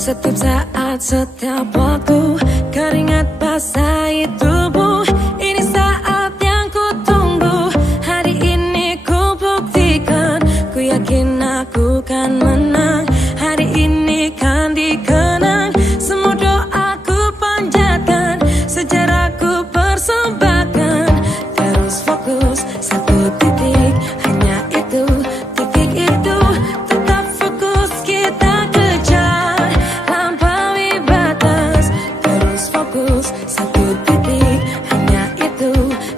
Setiap saat, setiap waktu, keringat basahi tubuh. Ini saat yang ku tunggu. Hari ini ku buktikan, ku yakin aku kan menang. Hari ini kan dikenang, semua doaku panjatkan, sejarahku persembahkan. Terus fokus, satu titik, hanya itu, titik itu. Tetap fokus, kita kejar, lampaui batas. Terus fokus, satu titik, hanya itu,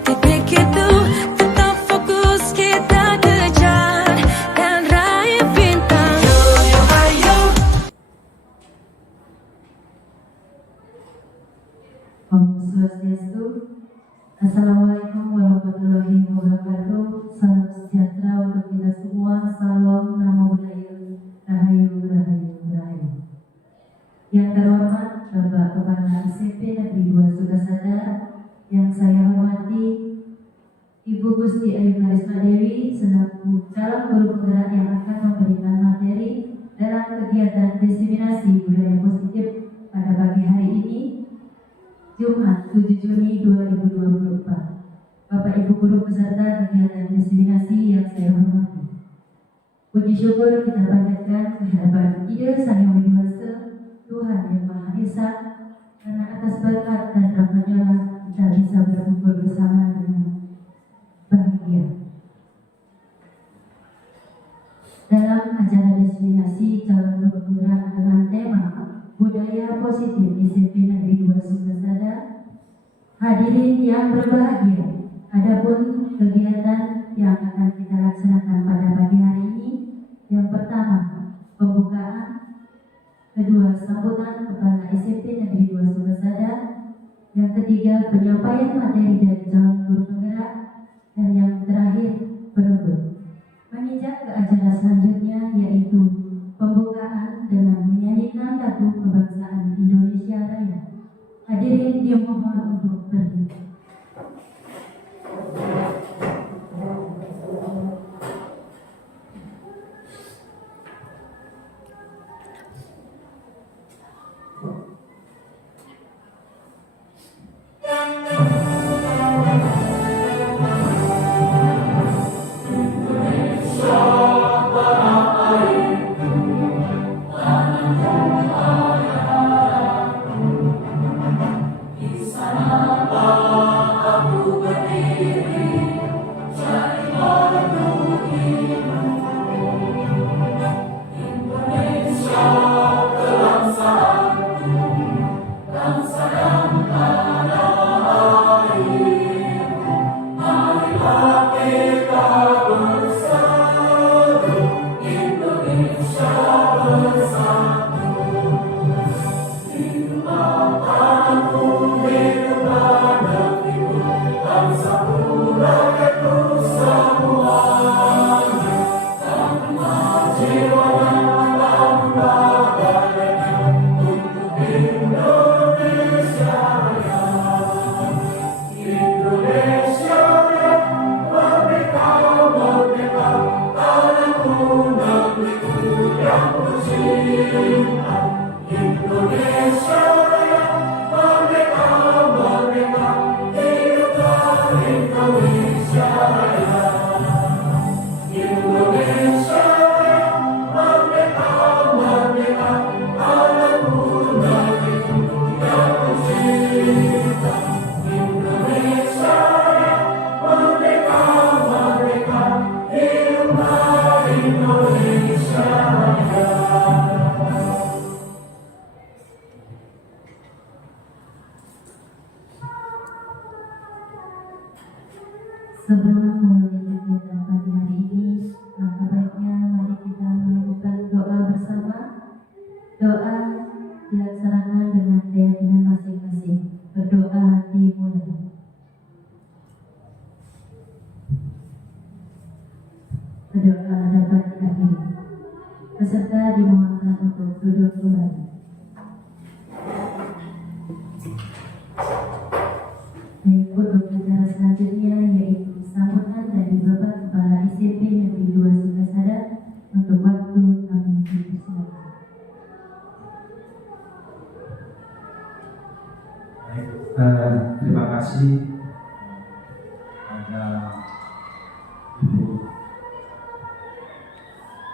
titik itu. Tetap fokus, kita kejar, dan raih bintang. Om Swastiastu. Assalamualaikum warahmatullahi wabarakatuh. Salam sejahtera untuk kita semua. Salam, namo buddhaya, rahayu, rahayu, rahayu. Yang terhormat Bapak Kepala SMP Negeri 2 Sukasada, yang saya hormati Ibu Gusti Ayu Karisma Dewi selaku calon guru penggerak yang akan memberikan materi dalam kegiatan diseminasi budaya positif pada pagi hari ini, Jumat 7 Juni 2024. Bapak Ibu guru peserta kegiatan diseminasi yang saya hormati, puji syukur kita panjatkan kehadiran Ida Sang Hyang Widi Wasa, Tuhan yang Maha Esa, karena atas berkat dan rahmat-Nya lah kita bisa berkumpul bersama dengan bahagia dalam acara diseminasi calon guru penggerak dengan tema budaya positif SMP Negeri 2 Sukasada. Hadirin yang berbahagia, adapun kegiatan yang akan kita laksanakan pada pagi hari ini, yang pertama pembukaan, kedua sambutan Kepala SMP Negeri 2 Sukasada, yang ketiga penyampaian materi dari calon guru penggerak, dan yang terakhir penutup. Menginjak ke acara selanjutnya, yaitu pembukaan dengan menyanyikan lagu kebangsaan Indonesia Raya. Hadirin dimohon untuk berdiri. Sebelum memulai kegiatan pagi hari ini, maka baiknya mari kita melakukan doa bersama. Doa dilaksanakan dengan keyakinan masing-masing. Berdoa dimulai. Berdoa dapat diakhiri. Peserta dimohonkan untuk duduk kembali. Baik, untuk acara selanjutnya yaitu sambutan dari Bapak Kepala SMP Negeri 2 Sukasada. Untuk waktu kami dipersilakan. Terima kasih pada Ibu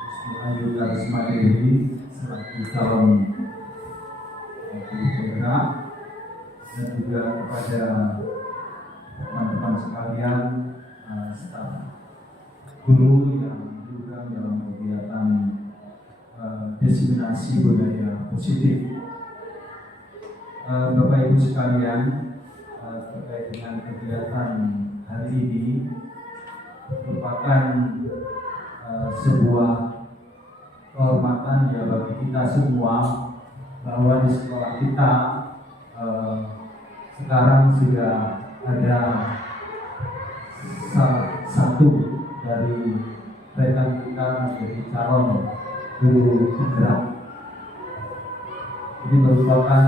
Isti Ayu Karisma Dewi selaku calon guru penggerak, dan juga kepada teman-teman sekalian, staf guru yang juga dalam kegiatan diseminasi budaya positif. Bapak Ibu sekalian, terkait dengan kegiatan hari ini merupakan sebuah kehormatan ya bagi kita semua, bahwa di sekolah kita sekarang sudah ada satu dari rekan kita menjadi calon guru penggerak. Ini merupakan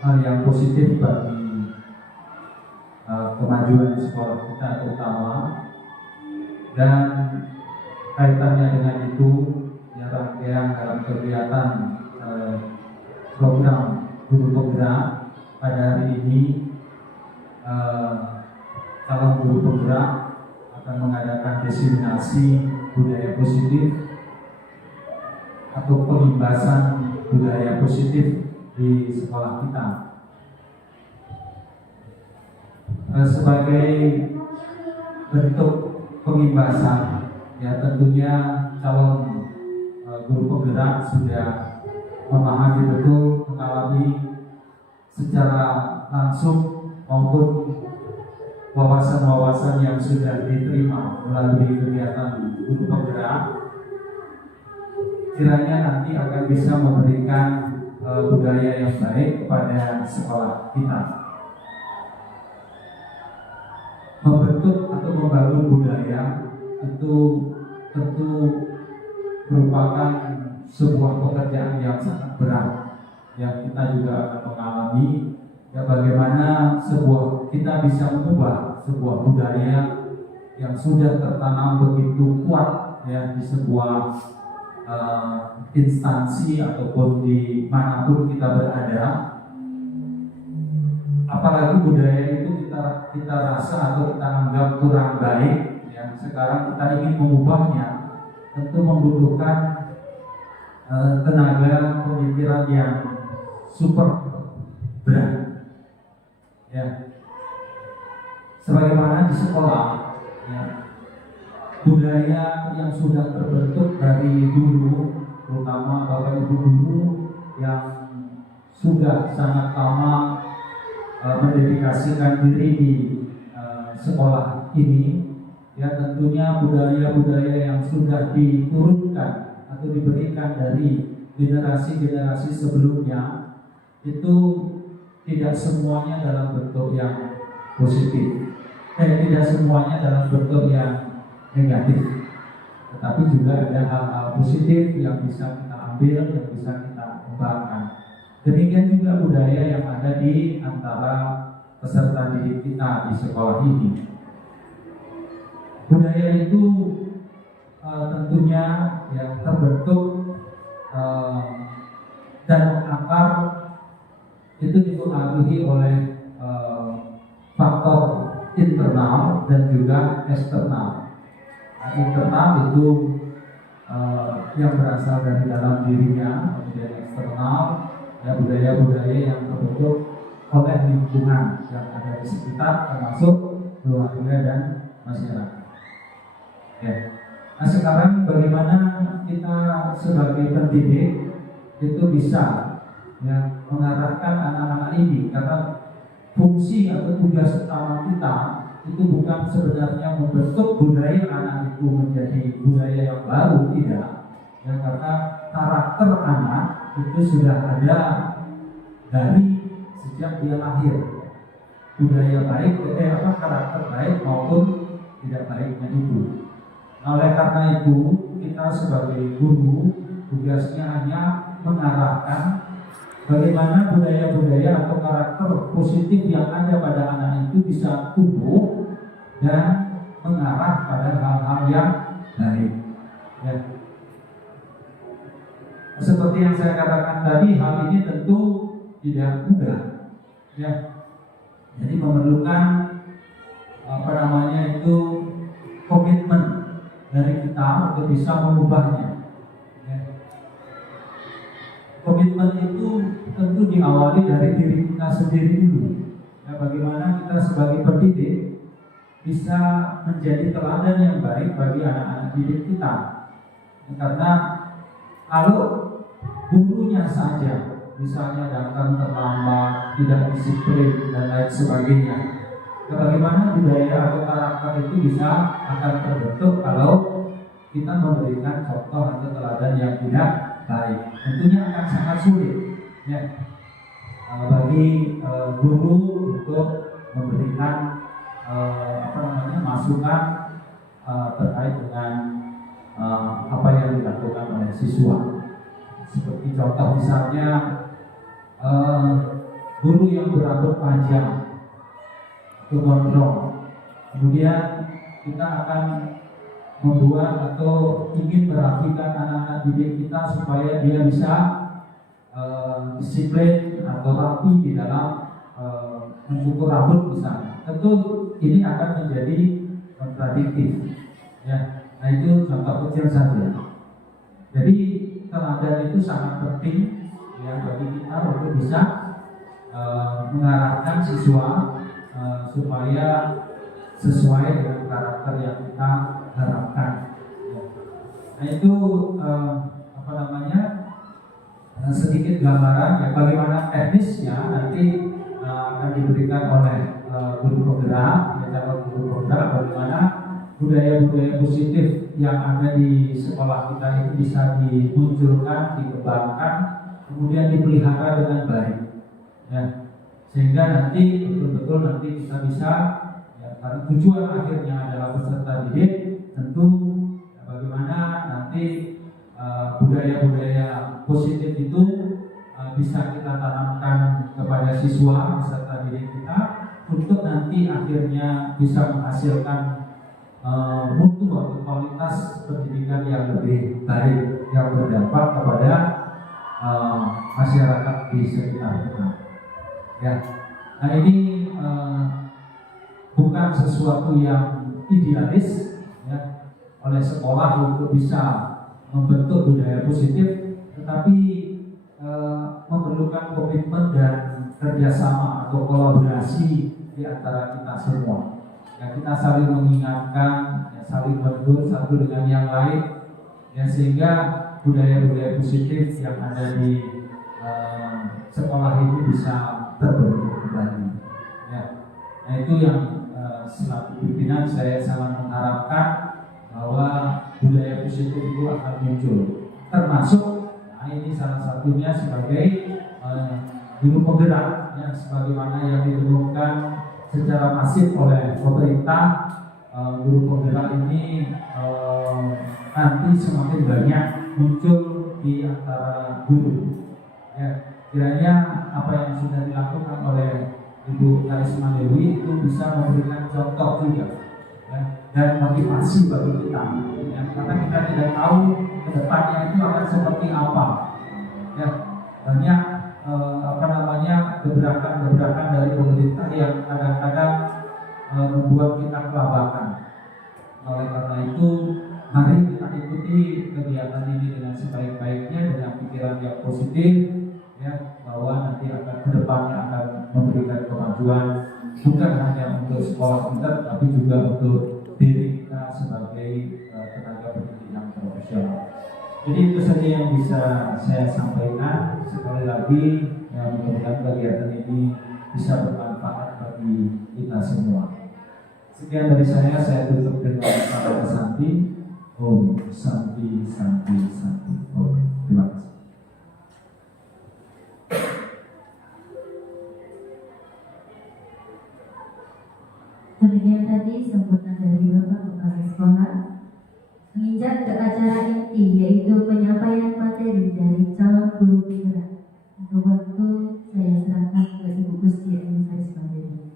hal yang positif bagi kemajuan sekolah kita terutama, dan kaitannya dengan itu ya rangkaian dalam kegiatan program guru penggerak pada hari ini. Calon guru penggerak akan mengadakan diseminasi budaya positif atau pengimbasan budaya positif di sekolah kita. Sebagai bentuk pengimbasan, ya tentunya calon guru penggerak sudah memahami betul, mengalami secara langsung maupun wawasan-wawasan yang sudah diterima melalui kegiatan guru penggerak, kiranya nanti akan bisa memberikan budaya yang baik kepada sekolah kita. Membentuk atau membangun budaya itu tentu merupakan sebuah pekerjaan yang sangat berat, yang kita juga akan mengalami. Ya, bagaimana kita bisa mengubah sebuah budaya yang sudah tertanam begitu kuat ya di sebuah instansi ataupun di manapun kita berada. Apalagi budaya itu kita rasa atau kita anggap kurang baik, yang sekarang kita ingin mengubahnya, tentu membutuhkan tenaga pemikiran yang super berat. Ya, sebagaimana di sekolah, ya, budaya yang sudah terbentuk dari dulu, terutama bapak ibu guru yang sudah sangat lama mendedikasikan diri di sekolah ini, ya tentunya budaya-budaya yang sudah diturunkan atau diberikan dari generasi-generasi sebelumnya itu tidak semuanya dalam bentuk yang positif, tidak semuanya dalam bentuk yang negatif, tetapi juga ada hal-hal positif yang bisa kita ambil, yang bisa kita kembangkan. Demikian juga budaya yang ada di antara peserta didik kita di sekolah ini. Budaya itu tentunya yang terbentuk dan akar itu dipengaruhi oleh faktor internal dan juga eksternal. Internal itu yang berasal dari dalam dirinya, kemudian eksternal ya budaya-budaya yang terbentuk oleh lingkungan yang ada di sekitar, termasuk keluarga dan masyarakat. Ya. Nah sekarang bagaimana kita sebagai pendidik itu bisa ya mengarahkan anak-anak ini, karena fungsi atau tugas utama kita itu bukan sebenarnya membentuk budaya anak itu menjadi budaya yang baru, tidak ya, karena karakter anak itu sudah ada dari sejak dia lahir, budaya baik karakter baik maupun tidak baiknya itu. Oleh karena itu kita sebagai guru tugasnya hanya mengarahkan bagaimana budaya-budaya atau karakter positif yang ada pada anak itu bisa tumbuh dan mengarah pada hal-hal yang baik. Ya. Seperti yang saya katakan tadi, hal ini tentu tidak mudah. Ya, jadi memerlukan komitmen dari kita untuk bisa mengubahnya. Ya. Komitmen itu tentu diawali dari diri kita sendiri dulu. Ya, bagaimana kita sebagai pendidik bisa menjadi teladan yang baik bagi anak-anak didik kita. Ya, karena kalau gurunya saja misalnya datang terlambat, tidak disiplin dan lain sebagainya, bagaimana budaya atau karakter itu bisa akan terbentuk kalau kita memberikan contoh atau teladan yang tidak baik. Tentunya akan sangat sulit ya bagi guru untuk memberikan masukan terkait dengan apa yang dilakukan oleh siswa. Seperti contoh misalnya guru yang berambut panjang itu gondrong, kemudian kita akan membuat atau ingin merapikan anak-anak didik kita supaya dia bisa disiplin atau rapi di dalam mencukur rambut misalnya. Tentu ini akan menjadi kontradiktif ya. Nah itu contoh kecil saja. Jadi teladan itu sangat penting ya bagi kita untuk bisa mengarahkan siswa supaya sesuai dengan karakter yang kita harapkan. Nah itu sedikit gambaran ya bagaimana teknisnya nanti akan diberikan oleh guru penggerak, ya calon guru penggerak, bagaimana budaya-budaya positif yang ada di sekolah kita itu bisa dimunculkan, dikembangkan, kemudian dipelihara dengan baik. Ya, sehingga nanti betul-betul nanti kita bisa ya, karena tujuan akhirnya adalah peserta didik, tentu ya, bagaimana nanti budaya-budaya positif itu bisa kita tanamkan kepada siswa peserta didik kita untuk nanti akhirnya bisa menghasilkan mutu atau kualitas pendidikan yang lebih baik yang berdampak kepada masyarakat di sekitar kita. Ya, nah ini bukan sesuatu yang idealis ya, oleh sekolah untuk bisa membentuk budaya positif, tetapi memerlukan komitmen dan kerjasama atau kolaborasi di antara kita semua. Ya, kita saling mengingatkan, ya, saling menegur satu dengan yang lain, ya, sehingga budaya-budaya positif yang ada di sekolah ini bisa terbentuk kembali. Ya. Nah itu yang selaku pimpinan saya sangat mengharapkan bahwa budaya positif itu akan muncul, termasuk nah ini salah satunya sebagai guru penggerak, ya, sebagaimana yang ditemukan secara masif oleh pemerintah. Guru penggerak ini nanti semakin banyak muncul di antara guru. Ya, kiranya apa yang sudah dilakukan oleh Ibu Karisma Dewi itu bisa memberikan contoh juga, ya, dan motivasi bagi kita. Ya, karena kita tidak tahu kedepannya itu akan seperti apa. Ya, banyak gebrakan-gebrakan dari pemerintah yang kadang-kadang membuat kita kelabakan. Oleh karena itu, mari kita ikuti kegiatan ini dengan sebaik-baiknya, dengan pikiran yang positif, ya, bahwa nanti akan kedepannya akan memberikan kemajuan bukan hanya untuk sekolah kita, tapi juga untuk diri kita sebagai tenaga pendidik yang profesional. Jadi itu saja yang bisa saya sampaikan. Sekali lagi, ya, mudah-mudahan kegiatan ini bisa bermanfaat bagi kita semua. Sekian dari saya tutup dengan kata Santi. Om Santi Santi Santi. Om. Terima kasih. Demikian tadi sambutan dari Bapak Kepala Sekolah. Menginjak ke acara inti, yaitu penyampaian materi dari calon guru penggerak. Untuk waktu saya serahkan ke Ibu Gusti Ayu Karisma Dewi.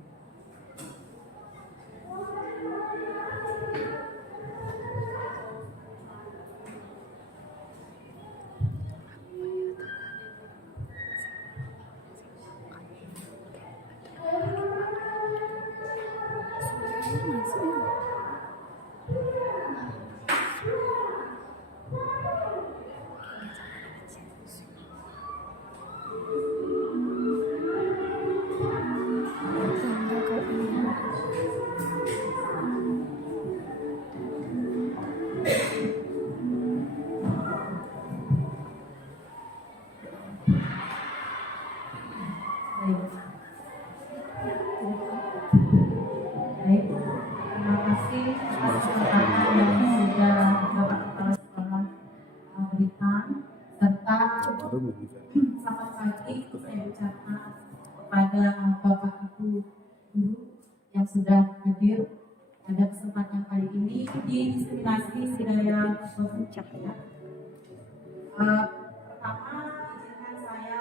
Baik, terima kasih atas kesempatan yang sudah Bapak Kepala Sekolah berikan, serta selamat pagi saya ucapkan kepada Bapak Ibu guru yang sudah hadir pada kesempatan kali ini di diseminasi Sidaya Sosial. Pertama, izinkan saya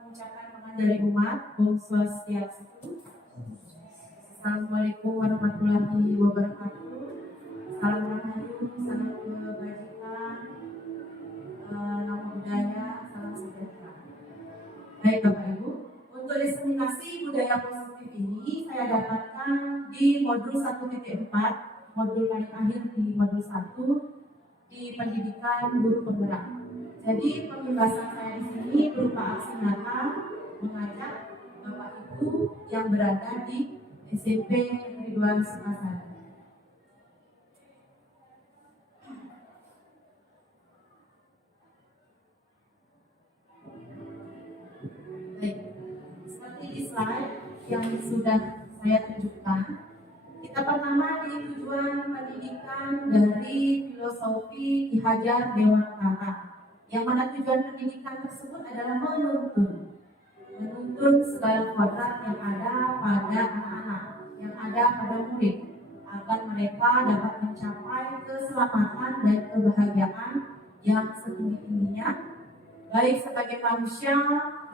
mengucapkan dari umat Om Swastiastu. Assalamualaikum warahmatullahi wabarakatuh. Salam rahayu, salam kebajikan, nama budaya, salam sejahtera. Baik Bapak Ibu, untuk diseminasi budaya positif ini saya dapatkan di modul 1.4, modul paling akhir di modul 1 di pendidikan guru penggerak. Jadi pembahasan saya di sini berupa aksi nyata mengajak Bapak Ibu yang berada di SMP Negeri 2 Sukasari. Baik, seperti di slide yang sudah saya tunjukkan, kita pertama di tujuan pendidikan dari filosofi Ki Hajar Dewantara, yang mana tujuan pendidikan tersebut adalah menuntun segala kodrat yang ada pada anak-anak, yang ada pada murid, agar mereka dapat mencapai keselamatan dan kebahagiaan yang setinggi-tingginya, baik sebagai manusia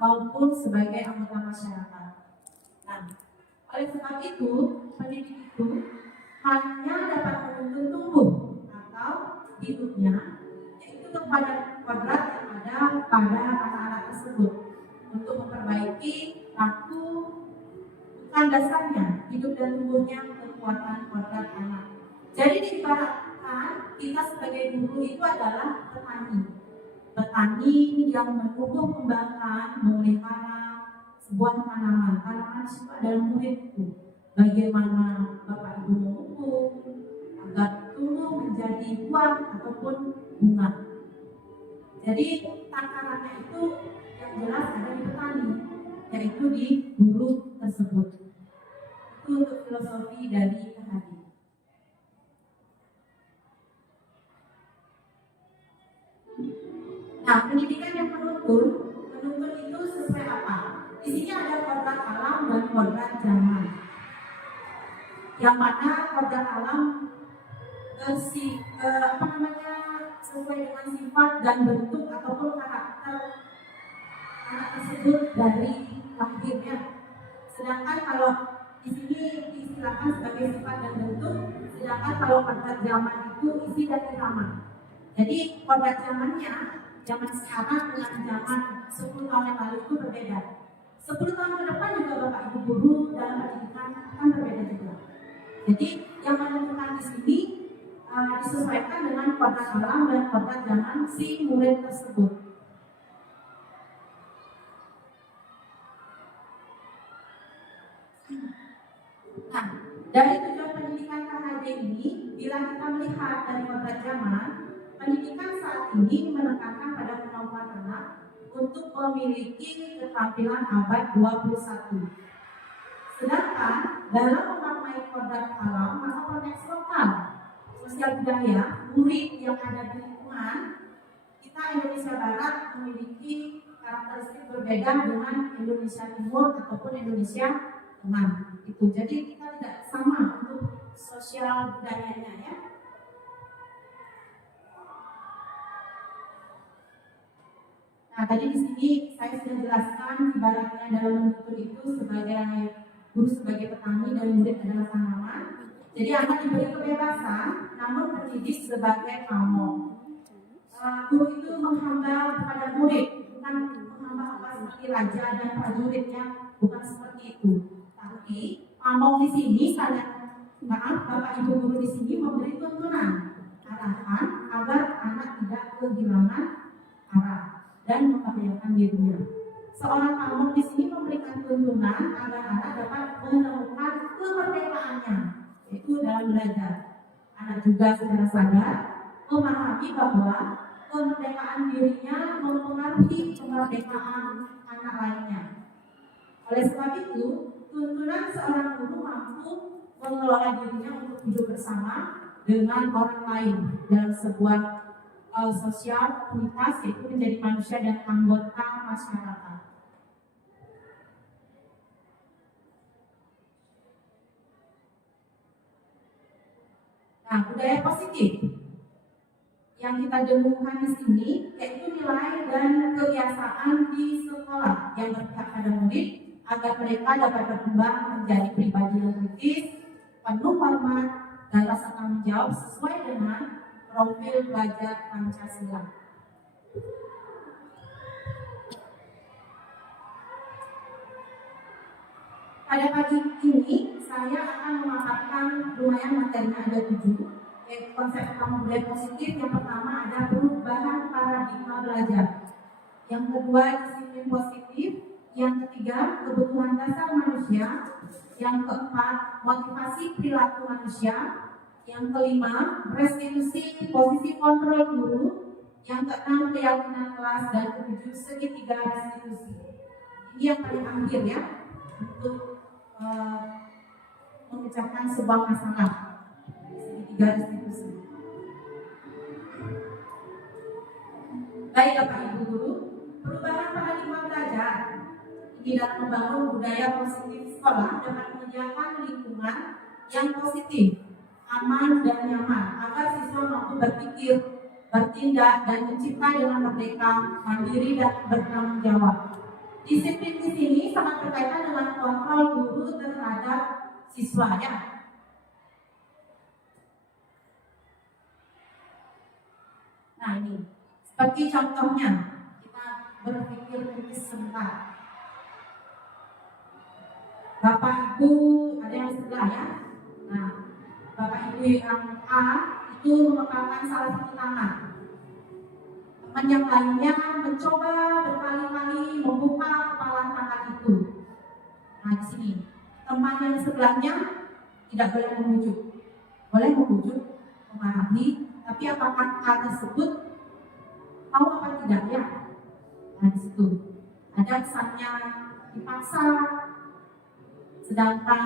maupun sebagai anggota masyarakat. Nah, oleh sebab itu, pendidik itu hanya dapat menuntun tumbuh atau hidupnya, yaitu kepada kodrat yang ada pada anak-anak tersebut, untuk memperbaiki laku bukan dasarnya hidup dan tumbuhnya kekuatan kodrat anak. Jadi diibaratkan kita sebagai guru itu adalah petani yang menumbuh kembangkan, memelihara sebuah tanaman. Tanaman itu adalah muridku. Bagaimana Bapak Ibu memupuk agar tumbuh menjadi buah ataupun bunga. Jadi takarannya itu yang jelas ada di petani, yaitu di guru tersebut. Itu untuk filosofi dari Kahadi. Nah, pendidikan yang menuntun itu sesuai apa? Di sini ada kodrat alam dan kodrat zaman. Yang mana kodrat alam sesuai dengan sifat dan bentuk ataupun karakter anak tersebut dari lahirnya. Sedangkan kalau di sini diistilahkan sebagai sifat dan bentuk, sedangkan kalau kodrat zaman itu isi dan irama. Jadi kodrat zamannya, zaman sekarang dengan zaman 10 tahun yang lalu itu berbeda. 10 tahun ke depan juga Bapak Ibu guru dalam pendidikan akan berbeda juga. Jadi yang menentukan di sini disesuaikan dengan kodrat alam dan kodrat zaman si murid tersebut. Nah, dari tujuan pendidikan KHD ini, bila kita melihat dari kodrat zaman, pendidikan saat ini menekankan pada kemampuan anak untuk memiliki keterampilan abad 21. Sedangkan dalam memaknai kodrat alam, maka konteks lokal, sosial budaya, murid yang ada di lingkungan kita Indonesia Barat memiliki karakteristik berbeda dengan Indonesia Timur ataupun Indonesia Tengah. Itu jadi kita tidak sama untuk sosial budayanya ya. Nah, tadi di sini saya sudah jelaskan ibaratnya dalam menuntun itu sebagai guru sebagai petani dan murid adalah tanaman. Jadi anak diberi kebebasan, namun pendidik sebagai pamong. Guru itu menghamba kepada murid, bukan menghamba seperti raja dan prajuritnya, bukan seperti itu. Tapi pamong di sini sangat maaf, Bapak Ibu guru di sini memberi tuntunan arahan agar anak tidak kehilangan arah dan membahayakan dirinya. Seorang pamong di sini memberikan tuntunan agar anak dapat menemukan kemerdekaannya, yaitu dalam belajar. Anak juga secara sadar memahami bahwa kemerdekaan dirinya mempengaruhi kemerdekaan anak lainnya. Oleh sebab itu, tuntunan seorang guru mampu mengelola dirinya untuk hidup bersama dengan orang lain dalam sebuah sosial komunitas, yaitu menjadi manusia dan anggota masyarakat. Nah, budaya positif yang kita dengungkan di sini yaitu nilai dan kebiasaan di sekolah yang berpihak pada murid agar mereka dapat berkembang menjadi pribadi yang kritis, penuh hormat dan rasa tanggung jawab sesuai dengan profil pelajar Pancasila. Pada pagi ini saya akan memaparkan lumayan materinya ada 7, yaitu konsep utama budaya positif. Yang pertama ada perubahan paradigma belajar, yang kedua disiplin positif, yang ketiga kebutuhan dasar manusia, yang keempat motivasi perilaku manusia, yang kelima restitusi posisi kontrol guru, yang keenam keyakinan kelas, dan ketujuh segitiga restitusi. Ini yang paling akhir ya, untuk memecahkan sebuah masalah, segitiga restitusi. Baik Bapak Ibu guru, perubahan paradigma belajar ini dalam membangun budaya positif sekolah dapat menyediakan lingkungan yang positif, aman dan nyaman agar siswa mampu berpikir, bertindak dan mencipta dengan merdeka, mandiri dan bertanggung jawab. Disiplin di sini sangat berkaitan dengan kontrol guru terhadap siswanya. Nah ini, seperti contohnya, kita berpikir kritis sebentar. Bapak Ibu ada yang sebelah ya. Nah, Bapak Ibu yang A itu memegang salah satu tangan. Teman yang lainnya mencoba berkali-kali membuka kepala tangan itu. Nah di sini teman yang sebelahnya tidak boleh membujuk, boleh membujuk, memarahi, tapi apakah A tersebut tahu apa tidak ya? Nah di situ ada kesannya dipaksa, sedangkan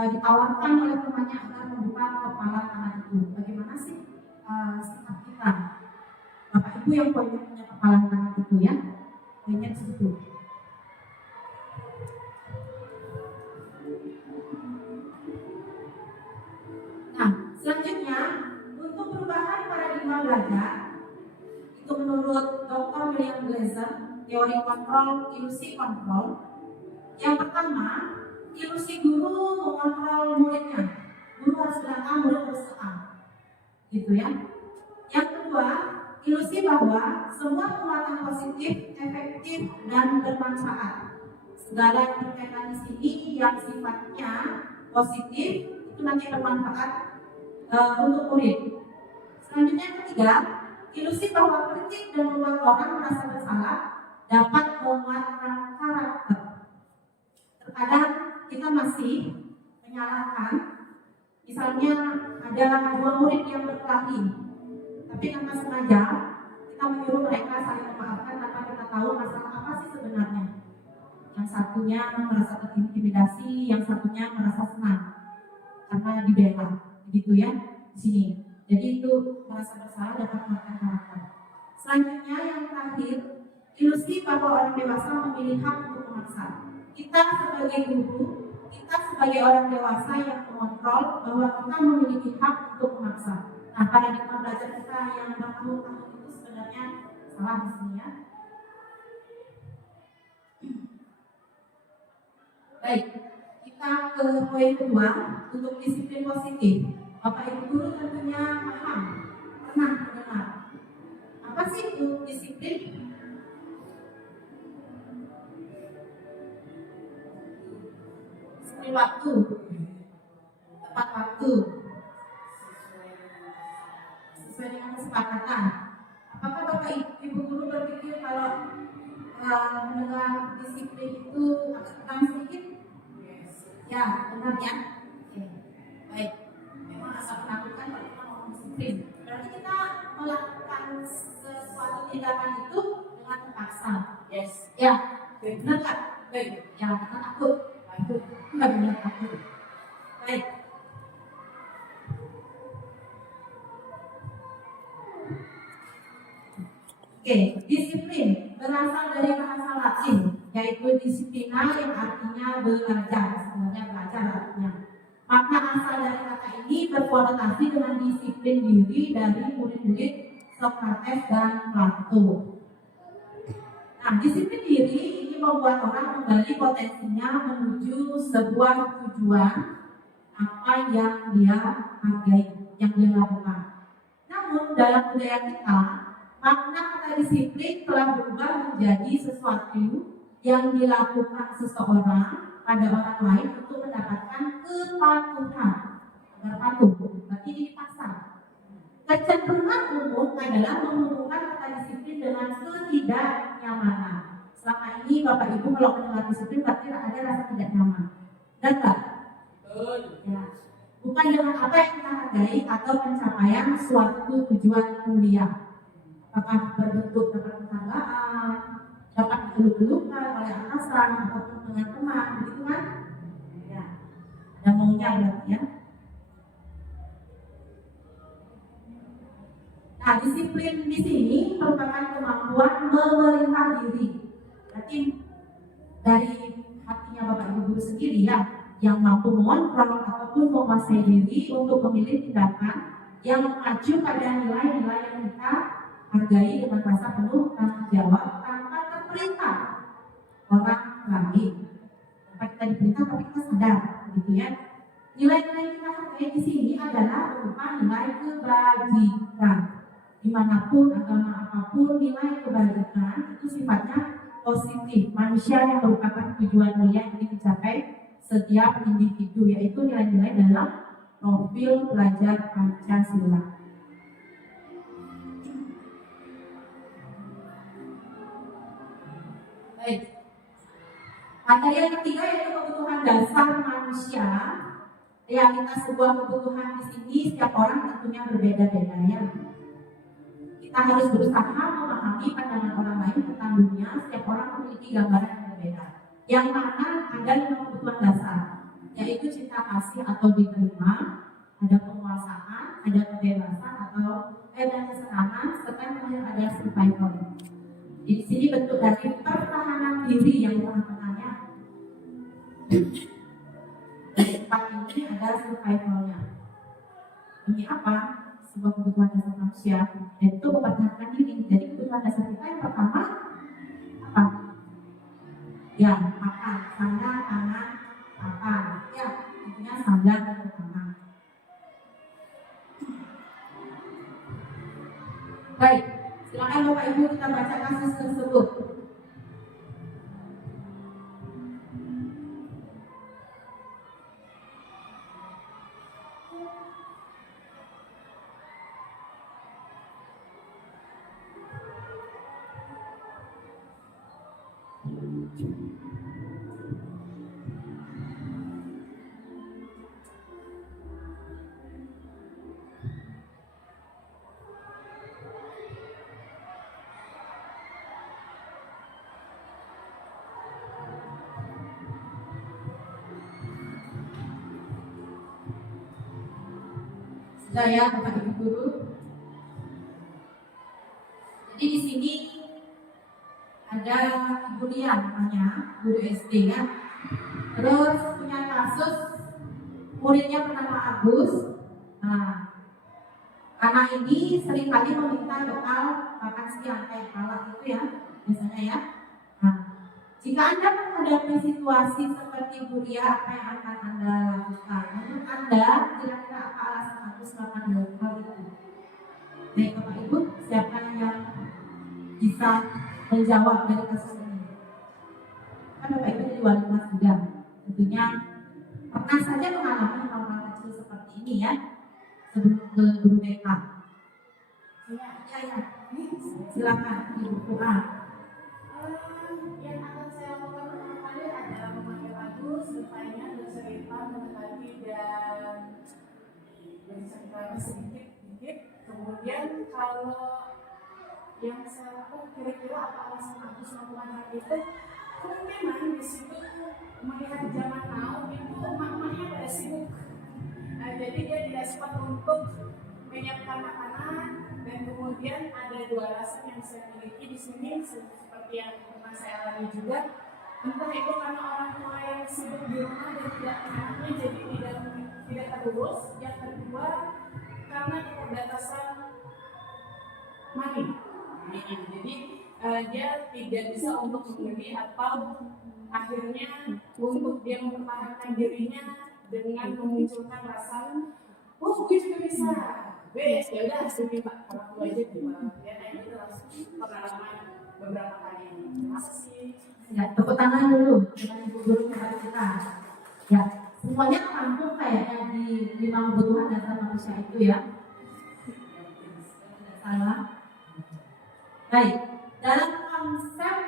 ditawarkan oleh temannya agar membuka kepala tangan itu. Bagaimana sih sikap kita? Bapak Ibu yang punya kepala tangan itu ya, poinnya di situ. Nah, selanjutnya untuk perubahan paradigma belajar itu menurut Dr. William Glasser, teori kontrol, ilusi kontrol. Yang pertama, ilusi guru mengontrol muridnya. Guru harus bilang murid harus gitu ya. Yang kedua, ilusi bahwa semua penguatan positif, efektif, dan bermanfaat. Segala yang berkaitan di sini yang sifatnya positif itu nanti bermanfaat untuk murid. Selanjutnya yang ketiga, ilusi bahwa kritik dan membuat orang merasa bersalah dapat menguatkan karakter. Terkadang kita masih menyalahkan, misalnya ada 2 murid yang berkelahi, tapi tanpa sengaja kita menyuruh mereka saling memaafkan tanpa kita tahu masalah apa sih sebenarnya. Yang satunya merasa terintimidasi, yang satunya merasa senang karena dibela, begitu ya di sini. Jadi itu merasa bersalah dapat menguatkan karakter. Selanjutnya yang terakhir, ilusi bahwa orang dewasa memilih hak untuk memaksa. Kita sebagai guru, kita sebagai orang dewasa yang mengontrol bahwa kita memiliki hak untuk memaksa. Nah, paradigma belajar kita yang bertahun-tahun itu sebenarnya salah di sini ya. Baik, kita ke poin kedua untuk disiplin positif. Bapak Ibu guru tentunya paham, pernah mendengar. Apa sih itu disiplin? Disiplin waktu, tepat waktu, sesuai dengan kesepakatan. Apakah Bapak Ibu guru berpikir kalau mendengar disiplin itu agak kurang sedikit? Ya, benar ya. Oke. Baik. Memang agak menakutkan kalau kita ngomong disiplin. Berarti kita melakukan sesuatu tindakan itu dengan terpaksa. Yes. Ya. Benar nggak? Baik. Ya, karena takut. Baik. Enggak benar takut. Baik. Oke, disiplin berasal dari bahasa Latin, yaitu disiplina yang artinya belajar, sebenarnya belajar artinya. Makna asal dari kata ini berkonotasi dengan disiplin diri dari murid-murid Socrates dan Plato. Nah, disiplin diri ini membuat orang menggali potensinya menuju sebuah tujuan apa yang dia hargai, yang dia lakukan. Namun dalam budaya kita, makna kata disiplin telah berubah menjadi sesuatu yang dilakukan seseorang pada orang lain untuk mendapatkan kepatuhan. Berpatuh, berarti dipaksa. Kecenderungan umum adalah menghubungkan kata disiplin dengan ketidaknyamanan. Selama ini Bapak Ibu kalau mendengar disiplin berarti ada rasa tidak nyaman. Dan enggak? Ya. Bukan dengan apa yang kita hargai atau pencapaian suatu tujuan mulia. Apakah berbentuk dapat penghargaan, dapat dieluk-elukan oleh atasan ataupun dengan teman, begitu kan? Ya, ada maunya berarti ya. Nah, disiplin di sini merupakan kemampuan memerintah diri. Berarti dari hatinya Bapak Ibu guru sendiri ya, yang mampu mengontrol ataupun menguasai diri untuk memilih tindakan yang mengacu pada nilai-nilai yang kita hargai dengan rasa penuh tanggung jawab tanpa terperintah orang lain. Tanpa kita diperintah tapi kita sadar, gitu ya. Nilai-nilai yang kita hargai di sini adalah berupa nilai kebajikan. Dimanapun agama apapun, nilai kebajikan itu sifatnya positif. Manusia yang merupakan tujuan mulia yang ingin dicapai setiap individu, yaitu nilai-nilai dalam profil pelajar Pancasila. Baik. Materi yang ketiga yaitu kebutuhan dasar manusia. Realitas sebuah kebutuhan di sini setiap orang tentunya berbeda-beda ya. Kita harus berusaha memahami pandangan orang lain tentang dunia. Setiap orang memiliki gambaran yang berbeda. Yang mana ada 5 kebutuhan dasar, yaitu cinta kasih atau diterima, ada penguasaan, ada kebebasan atau dan kesenangan, serta yang terakhir ada survival. Di sini bentuk dari pertahanan diri yang tengah-tengahnya. Di tempat ini ada survivalnya. Ini apa? Sebuah kebutuhan dasar manusia, yaitu mempertahankan diri. Jadi kebutuhan dasar kita yang pertama apa? Ya, makan, sandang, pangan, papan. Ya, intinya sandang dan pangan. Baik. Silakan Bapak Ibu kita baca kasus tersebut. Saya Bapak Ibu guru. Jadi di sini ada Ibu Lia namanya, guru SD ya. Terus punya kasus muridnya bernama Agus. Nah, anak ini seringkali meminta bekal makan siang kayak palak itu ya, biasanya ya. Nah, jika Anda menghadapi situasi seperti Bu Lia, apa yang akan Anda lakukan? Menurut Anda, kira-kira apa alasan Agus melakukan hal itu? Baik Bapak Ibu, siapa yang bisa menjawab dari kasus ini? Kan Bapak Ibu jadi wali kelas juga, tentunya pernah saja mengalami hal-hal kecil seperti ini ya, sebelum ke guru BK. Ya. Silakan Ibu Fuad. Yang akan saya lakukan pertama kali adalah memakai lagu, selesainya bercerita, mendekati dan bercerita sedikit. Kemudian kalau yang saya lakukan kira-kira apa alasan aku melakukan hal itu, memang di situ melihat zaman now itu emak-emaknya pada sibuk. Jadi dia tidak sempat untuk menyiapkan makanan, dan kemudian ada dua alasan yang saya miliki di sini seperti yang pernah saya alami juga. Entah itu karena orang tua yang sibuk di rumah dan tidak anaknya jadi tidak terurus. Yang kedua karena keterbatasan money. Jadi dia tidak bisa untuk membeli atau akhirnya untuk dia mempertahankan dirinya dengan memunculkan rasa, oh gue juga bisa. Wes, ya udah demi Pak orang tua aja gimana? Ya kayak gitu langsung pengalaman beberapa kali ini. Terima kasih. Ya, tepuk tangan dulu dengan ibu guru kepada kita. Ya, semuanya rampung kayaknya di 5 kebutuhan dasar manusia itu ya. Tidak salah. Baik, dalam konteks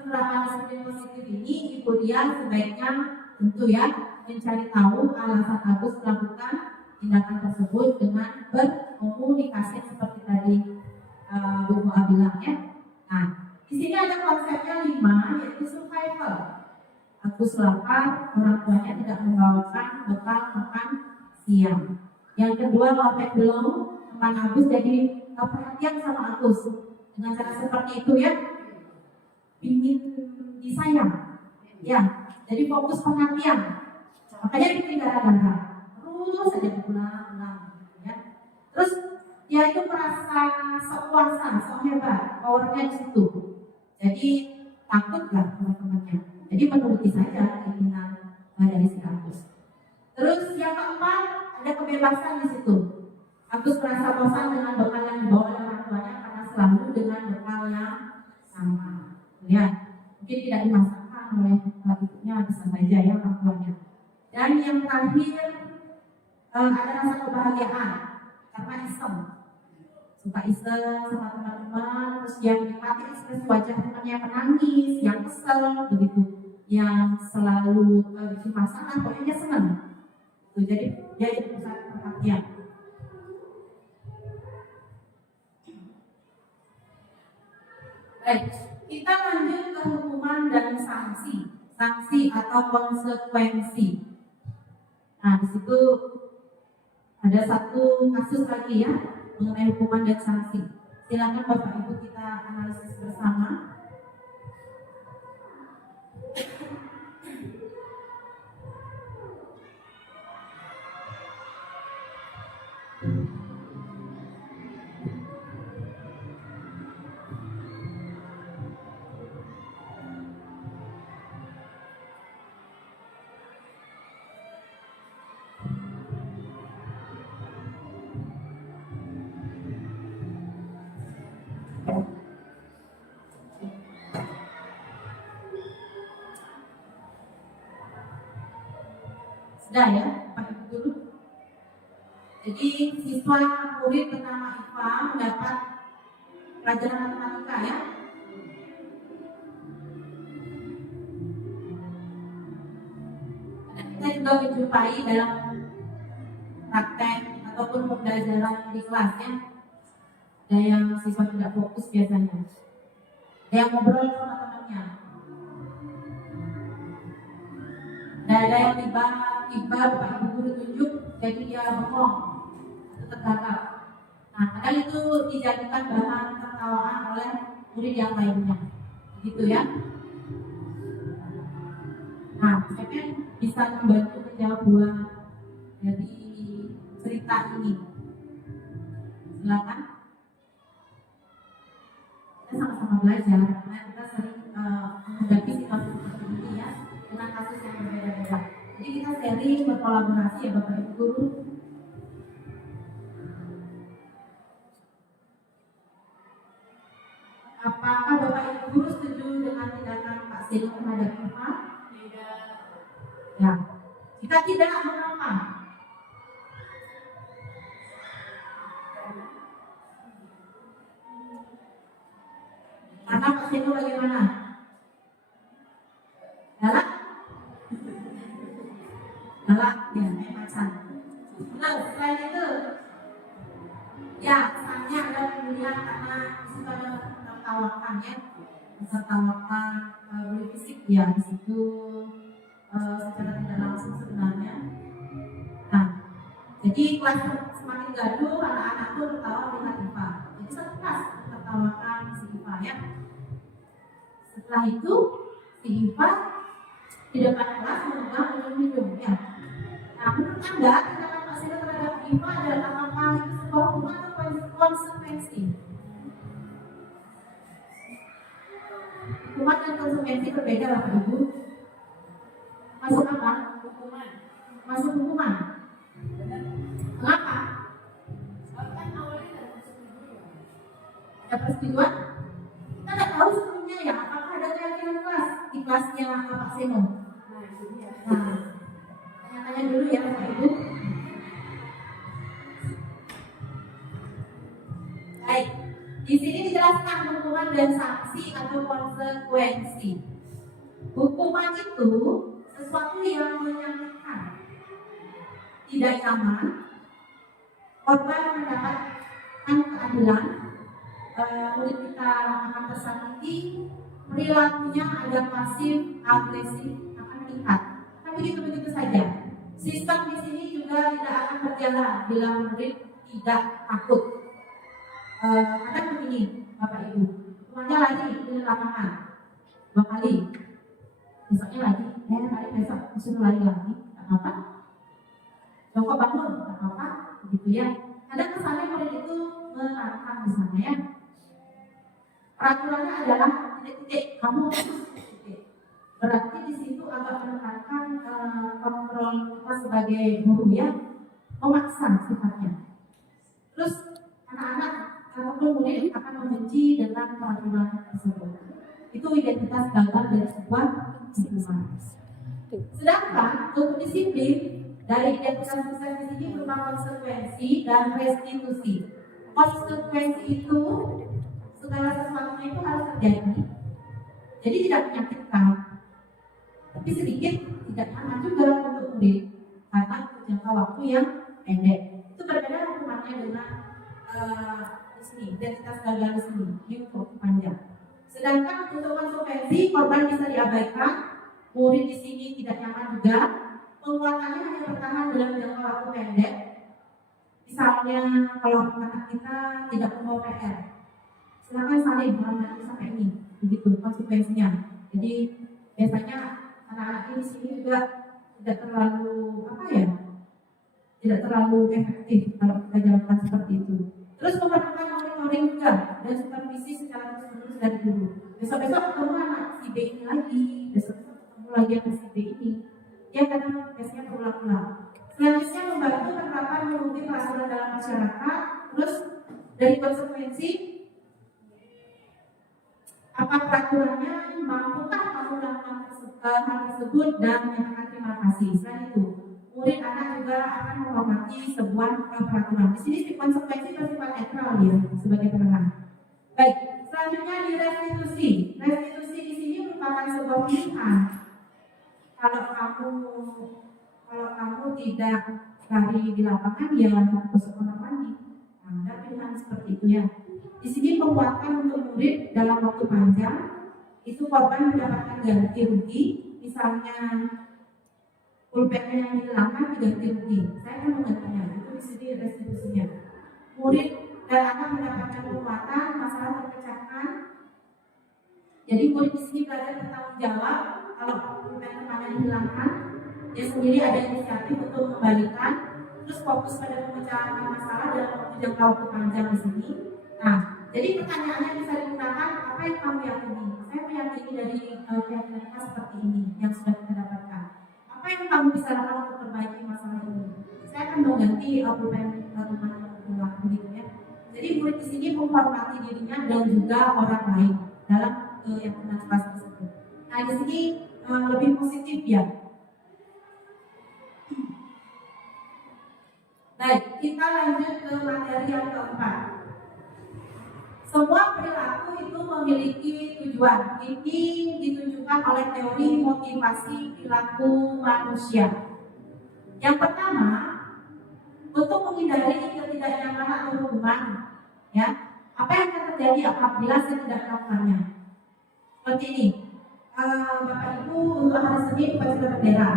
penerapan disiplin positif ini, Ibu Dian sebaiknya tentu ya mencari tahu alasan Agus melakukan tindakan tersebut dengan berkomunikasi seperti tadi Bu Mua bilang ya. Nah, di sini ada konsepnya 5 yaitu survival. Agus lapar, orang tuanya tidak membawakan bekal makan siang. Yang kedua, Lopek belum, teman Agus jadi perhatian sama Agus dengan cara seperti itu ya, ingin disayang, ya. Jadi fokus perhatian, makanya bikin gara-gara terus saja diulang-ulang, ya. Terus dia itu merasa sok kuasa, sok hebat, powernya di situ. Jadi takutlah teman-temannya. Jadi menuruti saja keinginan dari si Agus. Terus yang keempat ada kebebasan di situ. Agus merasa bosan dengan bekal yang dibawa oleh orang tuanya karena selalu dengan bekal yang sama. Ya, mungkin tidak dimasakkan oleh ibunya, bisa saja ya orang tuanya. Dan yang terakhir ada rasa kebahagiaan karena iseng, suka iseng sama teman-teman, terus yang menikmati ekspresi wajah temannya yang menangis, yang kesel, begitu, yang selalu bikin masalah, pokoknya senang. Jadi dia jadi pusat perhatian. Baik, kita lanjut ke hukuman dan sanksi atau konsekuensi. Nah, di situ ada satu kasus lagi ya mengenai hukuman dan sanksi. Silakan Bapak Ibu kita analisis bersama. Sudah ya, Pak Ibu dulu. Jadi siswa murid bernama Iva mendapat pelajaran matematika ya. Kita juga menjumpai dalam praktek ataupun pembelajaran di kelasnya ada yang siswa tidak fokus biasanya, ada yang ngobrol sama temannya, ada yang tiba-tiba Bapak Ibu guru tunjuk jadi dia bengong atau tergagap. Nah, padahal itu dijadikan bahan tertawaan oleh murid yang lainnya, begitu ya. Nah, saya kan bisa membantu menjawab dua dari cerita ini. Silakan. Kita sama-sama belajar karena kita sering menghadapi situasi seperti ini ya dengan kasus yang berbeda-beda. Jadi kita sharing, berkolaborasi ya Bapak Ibu guru. Apakah Bapak Ibu guru setuju dengan tindakan Pak Silo terhadap Iva? Tidak. Ya, jika tidak, mengapa? Karena Pak Seno bagaimana? Galak? Galak, ya, kayak macan. Nah, selain itu, ya, kesannya ada kemudian karena disitu ada tertawakan ya, tertawakan oleh fisik ya di situ secara tidak langsung sebenarnya. Nah, jadi kelas semakin gaduh, anak-anak tuh tertawa melihat IPA. Jadi satu kelas tertawakan si IPA ya. Setelah itu si IPA di depan kelas memegang hidung ya. Nah, menurut Anda tindakan Pak Seno terhadap IPA adalah apakah itu sebuah hukuman atau konsekuensi? Hukuman dan konsekuensi berbeda Bapak Ibu. Masuk apa? Hukuman. Masuk hukuman. Kenapa? Kan awalnya dari masuk dulu. Ada persetujuan? Kita tidak tahu sebelumnya ya, apakah ada keyakinan kelas di kelasnya Pak Seno. Nah, itu dia. Nah, tanya dulu ya Bapak Ibu. Baik, di sini dijelaskan hukuman dan sanksi atau konsekuensi. Hukuman itu sesuatu yang menyakitkan, tidak nyaman, korban mendapatkan keadilan, murid kita akan tersakiti, perilakunya ada pasif, agresif, akan meningkat. Tapi begitu saja. Sistem di sini juga tidak akan berjalan bila murid tidak takut. Kadang begini, Bapak Ibu, semuanya lagi di lapangan 2 kali, besoknya lagi, hari besok disuruh lagi, tak apa-apa. Jongkok bangun, tak apa-apa, begitu ya. Kadang kesannya murid itu menerapkan di sana ya. Peraturannya adalah titik-titik, kamu titik. Berarti di situ agak menekankan kontrol kita sebagai guru ya, memaksa sifatnya. Terus anak-anak ataupun murid akan membenci dengan peraturan tersebut. Itu identitas gagal dari sebuah hukuman. Sedangkan untuk disiplin dari identitas sukses di sini berupa konsekuensi dan restitusi. Konsekuensi itu segala sesuatunya itu harus terjadi. Jadi tidak menyakitkan, tapi sedikit tidak nyaman juga untuk murid karena jangka waktu yang pendek. Itu berbeda hukumannya dengan di sini, identitas gagal di sini, cukup panjang. Sedangkan untuk konsekuensi korban bisa diabaikan, murid di sini tidak nyaman juga, penguatannya hanya bertahan dalam jangka waktu pendek. Misalnya kalau anak kita tidak membawa PR, silakan salin nanti sampai ini, begitu konsekuensinya. Jadi biasanya anak-anak ini di sini juga tidak terlalu tidak terlalu efektif kalau kita jalankan seperti itu. Terus memerlukan monitoring juga dan supervisi secara terus-menerus dari guru. Besok-besok ketemu anak si B ini lagi, besok-besok ketemu lagi anak si B ini. Dia kadang biasanya berulang-ulang. Selanjutnya membantu penerapan mengikuti peraturan dalam masyarakat. Terus dari konsekuensi, apa peraturannya, mampukah kamu melakukan hal tersebut dan menyatakan terima kasih. Selain itu, murid anak juga akan menghormati sebuah peraturan. Di sini konsekuensi bersifat netral ya sebagai penengah. Baik, selanjutnya di restitusi. Restitusi di sini merupakan sebuah pilihan. Kalau kamu tidak lari di lapangan ya masuk kamar mandi. Nah, ada pilihan seperti itu ya. Di sini penguatan untuk murid dalam waktu panjang itu korban mendapatkan ganti rugi, misalnya pulpennya yang dihilangkan diganti rugi. Saya akan menggantinya. Itu di sini restitusinya. Murid dan anak mendapatkan penguatan, masalah terpecahkan. Jadi murid di sini belajar bertanggung jawab. Kalau pulpen temannya dihilangkan, dia sendiri ada inisiatif untuk mengembalikan. Terus fokus pada pemecahan masalah dalam jangka waktu panjang di sini. Nah, jadi pertanyaannya bisa digunakan apa yang kamu yakini? Saya meyakini dari keyakinan kita seperti ini yang sudah kita dapatkan. Apa yang kamu bisa lakukan untuk memperbaiki masalah ini? Saya akan mengganti pulpen teman ulang begitu ya. Jadi murid di sini menghormati dirinya dan juga orang lain dalam keyakinan kelas tersebut. Nah di sini lebih positif ya. Baik, kita lanjut ke materi yang keempat. Semua perilaku itu memiliki tujuan. Ini ditunjukkan oleh teori motivasi perilaku manusia. Yang pertama, untuk menghindari ketidaknyamanan atau hukuman, ya, apa yang akan terjadi apabila saya tidak melakukannya? Seperti ini, Bapak Ibu untuk hari Senin upacara bendera,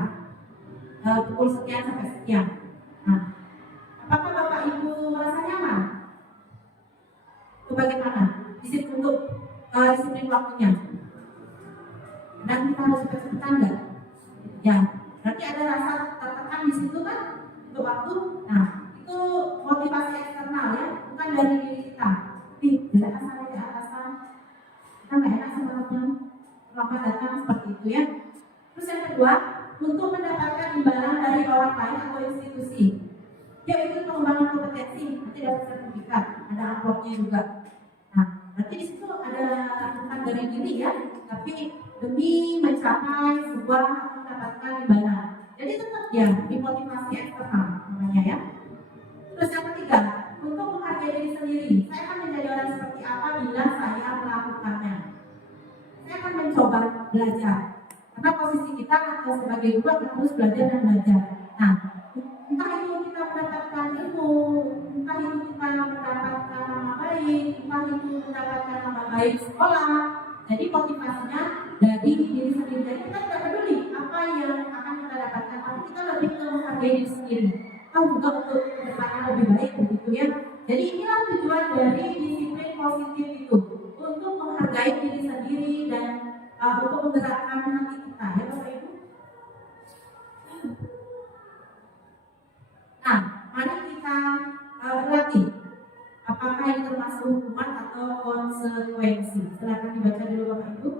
pukul sekian sampai sekian. Nah, apakah Bapak Ibu merasa nyaman? Itu bagaimana? Disiplin untuk disiplin waktunya. Dan kita harus cepat-cepatan enggak? Ya, berarti ada rasa tertekan di situ kan untuk waktu. Nah, itu motivasi eksternal ya, bukan dari diri kita. Tidak asal kita nggak enak sama orang lambat datang seperti itu ya. Terus yang kedua, untuk mendapatkan imbalan dari orang lain atau institusi. Dia ikut pengembangan kompetensi, nanti dapat sertifikat, ada amplopnya juga. Nah, berarti di situ ada bukan dari diri ya, tapi demi mencapai sebuah atau mendapatkan imbalan. Jadi tetap ya dimotivasi eksternal namanya ya. Terus yang ketiga, untuk menghargai diri sendiri. Saya akan menjadi orang seperti apa bila saya melakukannya. Saya akan mencoba belajar. Karena posisi kita sebagai guru akan terus belajar dan belajar. Nah, entah itu kita mendapatkan ilmu, entah itu kita mendapatkan nama baik, entah itu mendapatkan nama baik sekolah. Jadi motivasinya dari diri sendiri. Jadi kita tidak peduli apa yang akan kita dapatkan, tapi kita lebih menghargai diri sendiri. Tahu juga untuk kedepannya lebih baik begitu ya. Jadi inilah tujuan dari disiplin positif itu, untuk menghargai diri sendiri dan untuk menggerakkan hati kita ya Bapak Ibu. Nah, mari kita berlatih. Apakah ini termasuk hukuman atau konsekuensi? Silakan dibaca dulu Bapak Ibu.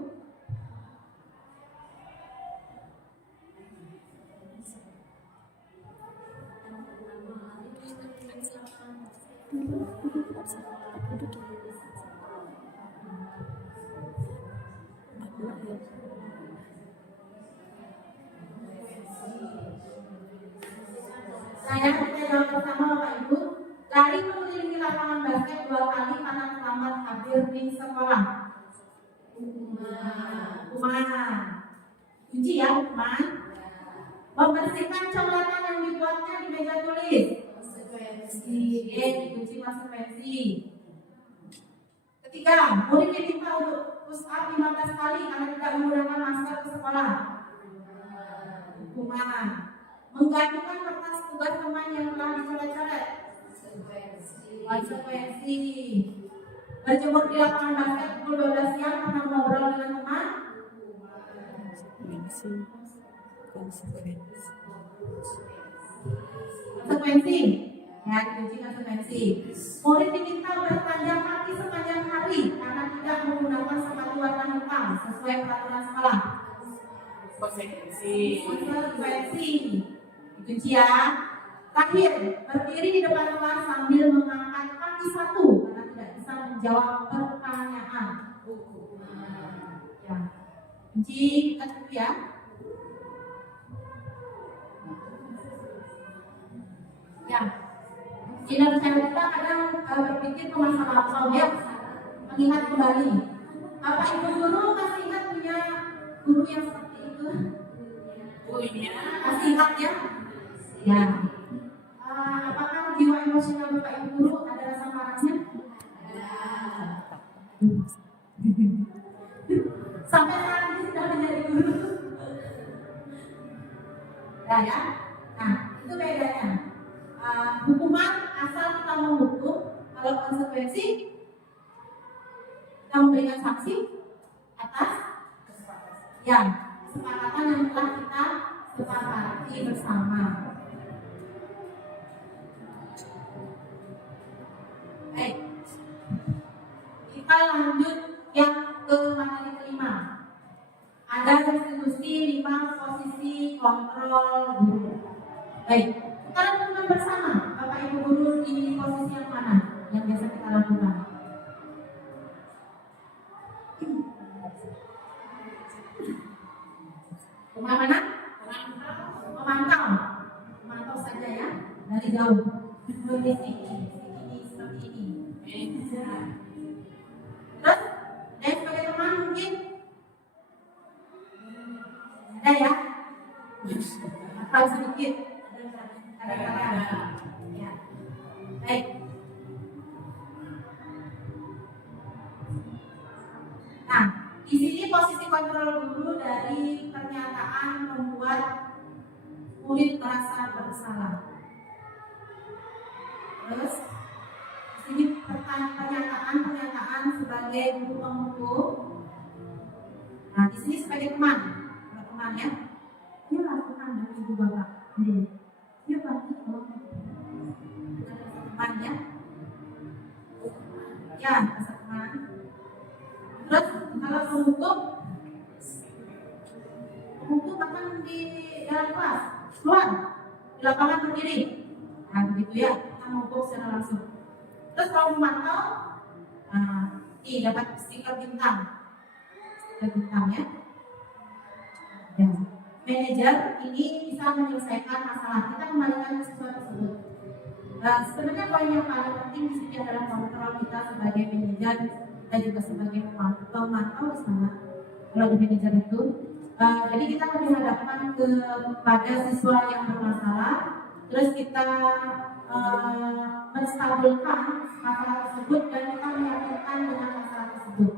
Saya jawab bersama Bapak Ibu. Lari mengelilingi lapangan basket 2 kali karena terlambat hadir di sekolah. Hukuman. Kunci ya hukuman. Membersihkan coretan yang dibuatnya di meja tulis. Konsekuensi. Dikunci konsekuensi. Ketiga, murid diminta untuk push up 15 kali karena tidak menggunakan masker ke sekolah. Hukuman. Menggantikan kertas tugas teman yang telah dicoret-coret. Konsekuensi. Berjemur di lapangan basket pukul 12 siang karena ngobrol dengan teman. Konsekuensi. Ya, dikunci konsekuensi. Murid diminta bertelanjang kaki sepanjang hari karena tidak menggunakan sepatu warna hitam sesuai peraturan sekolah. Konsekuensi. Dikunci ya. Terakhir, berdiri di depan kelas sambil mengangkat kaki satu karena tidak bisa menjawab pertanyaan. Ya. Kunci kaki ya. Ya. Kinerja kita kadang berpikir ke masa lampau ya, mengingat kembali. Bapak Ibu guru masih ingat punya guru yang seperti itu? Punya. Masih ingat ya? Ya. Apakah jiwa emosional Bapak Ibu guru ada rasa marahnya? Ada. Sampai saat ini sudah menjadi guru. Ya. Nah, itu bedanya. Hukuman asal kita menghukum, kalau konsekuensi kita memberikan sanksi atas kesepakatan yang telah kita sepakati bersama. Baik, kita lanjut yang ke materi kelima. Ada restitusi 5 posisi kontrol guru. Baik, kita lakukan bersama. Bapak Ibu guru di posisi yang mana yang biasa kita lakukan? Kemana? Memantau saja ya, dari jauh. Seperti ini. mungkin? Ada ya? Atau sedikit? Ada. Ya. Baik. Nah, di sini posisi kontrol dulu dari pernyataan membuat murid merasa bersalah. Terus, di sini pernyataan sebagai guru pengukur. Nah, di sini sebagai teman, teman ya. Ini lakukan dari ibu bapak. Ini bantu tolong. Teman ya. Ya, teman. Terus kalau pengukur bahkan di dalam kelas, keluar di lapangan berdiri. Nah, begitu ya, kita mengukur secara langsung. Terus kalau memantau, dapat stiker bintang ya. Manajer ini bisa menyelesaikan masalah. Kita kembalikan ke siswa tersebut. Sebenarnya poin yang paling penting di sini adalah kontrol kita sebagai manajer dan juga sebagai pemantau di sana. Kalau di manajer itu, jadi kita akan dihadapkan kepada siswa yang bermasalah, terus kita menstabilkan masalah tersebut dan kita meyakinkan dengan masalah tersebut.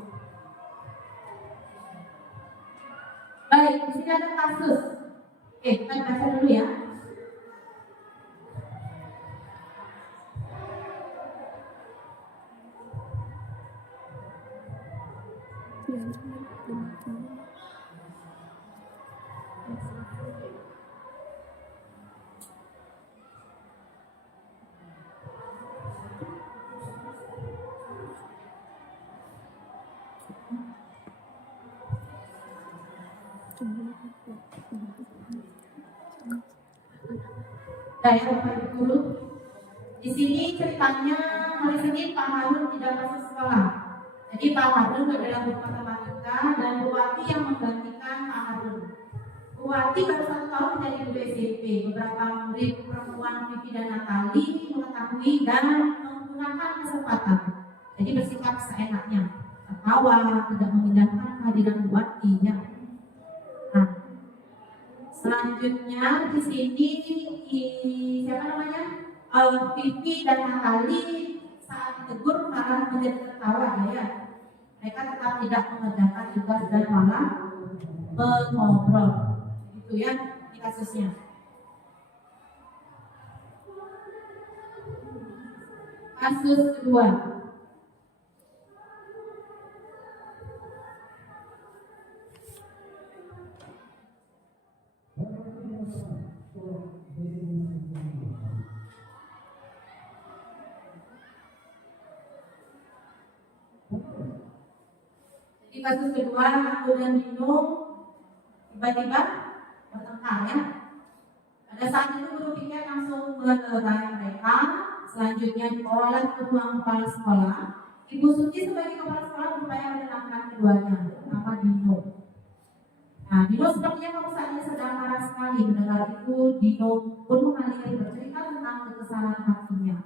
Baik, di sini ada kasus. Oke, kita baca dulu ya. Baik, Bapak Ibu Guru. Di sini ceritanya hari Senin Pak Harun tidak masuk sekolah. Jadi Pak Harun adalah guru matematika dan Bu Wati yang menggantikan Pak Harun. Bu Wati baru 1 tahun menjadi guru SMP. Beberapa murid perempuan Vivi dan Natali mengetahui dan menggunakan kesempatan. Jadi bersikap seenaknya, tertawa, tidak mengindahkan kehadiran Bu Wati. Ya. Nah, selanjutnya di sini siapa namanya? Vivi dan Natali saat ditegur malah menjadi tertawa ya. Mereka tetap tidak mengerjakan tugas dan malah mengobrol. Itu ya di kasusnya. Kasus kedua. Di kasus kedua, aku dan Dino tiba-tiba bertengkar ya. Pada saat itu guru pikir langsung melerai mereka. Selanjutnya dibawalah ke ruang kepala sekolah. Ibu Suci sebagai kepala sekolah berupaya menenangkan keduanya, terutama Dino. Nah, Dino sepertinya kamu saat ini sedang marah sekali. Mendengar itu, Dino pun mengaliri bercerita tentang kekesalan hatinya.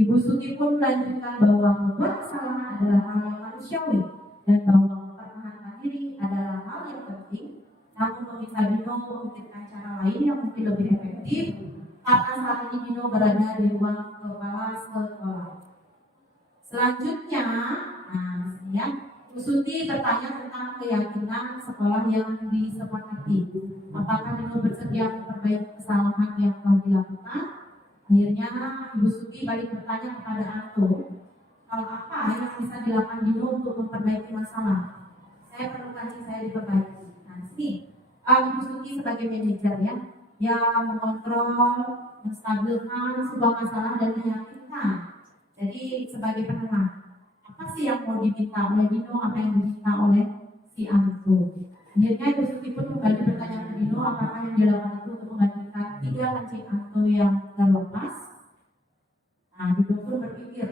Ibu Suci pun melanjutkan bahwa membuat kesalahan adalah hal yang manusiawi dan bahwa mempertahankan diri adalah hal yang penting. Namun meminta Dino memikirkan cara lain yang mungkin lebih efektif karena saat ini Dino berada di ruang kepala sekolah. Selanjutnya, ya, Bu Suti bertanya tentang keyakinan sekolah yang disepakati. Apakah Dino bersedia memperbaiki kesalahan yang telah dilakukan? Akhirnya Ibu Suti balik bertanya kepada Anto, hal apa yang bisa dilakukan Dino untuk memperbaiki masalah? Saya perlu kaji saya diperbaiki. Nah, sini Ibu Suti sebagai manajer ya, yang mengontrol, menstabilkan sebuah masalah dan meyakinkan. Jadi sebagai penengah, apa sih yang mau diminta oleh Dino, apa yang diminta oleh si Anto? Akhirnya Ibu Suti pun kembali bertanya ke Dino, apakah yang dilakukan itu untuk menggantikan 3 lancip Anto yang terlepas? Nah, Dino pun berpikir,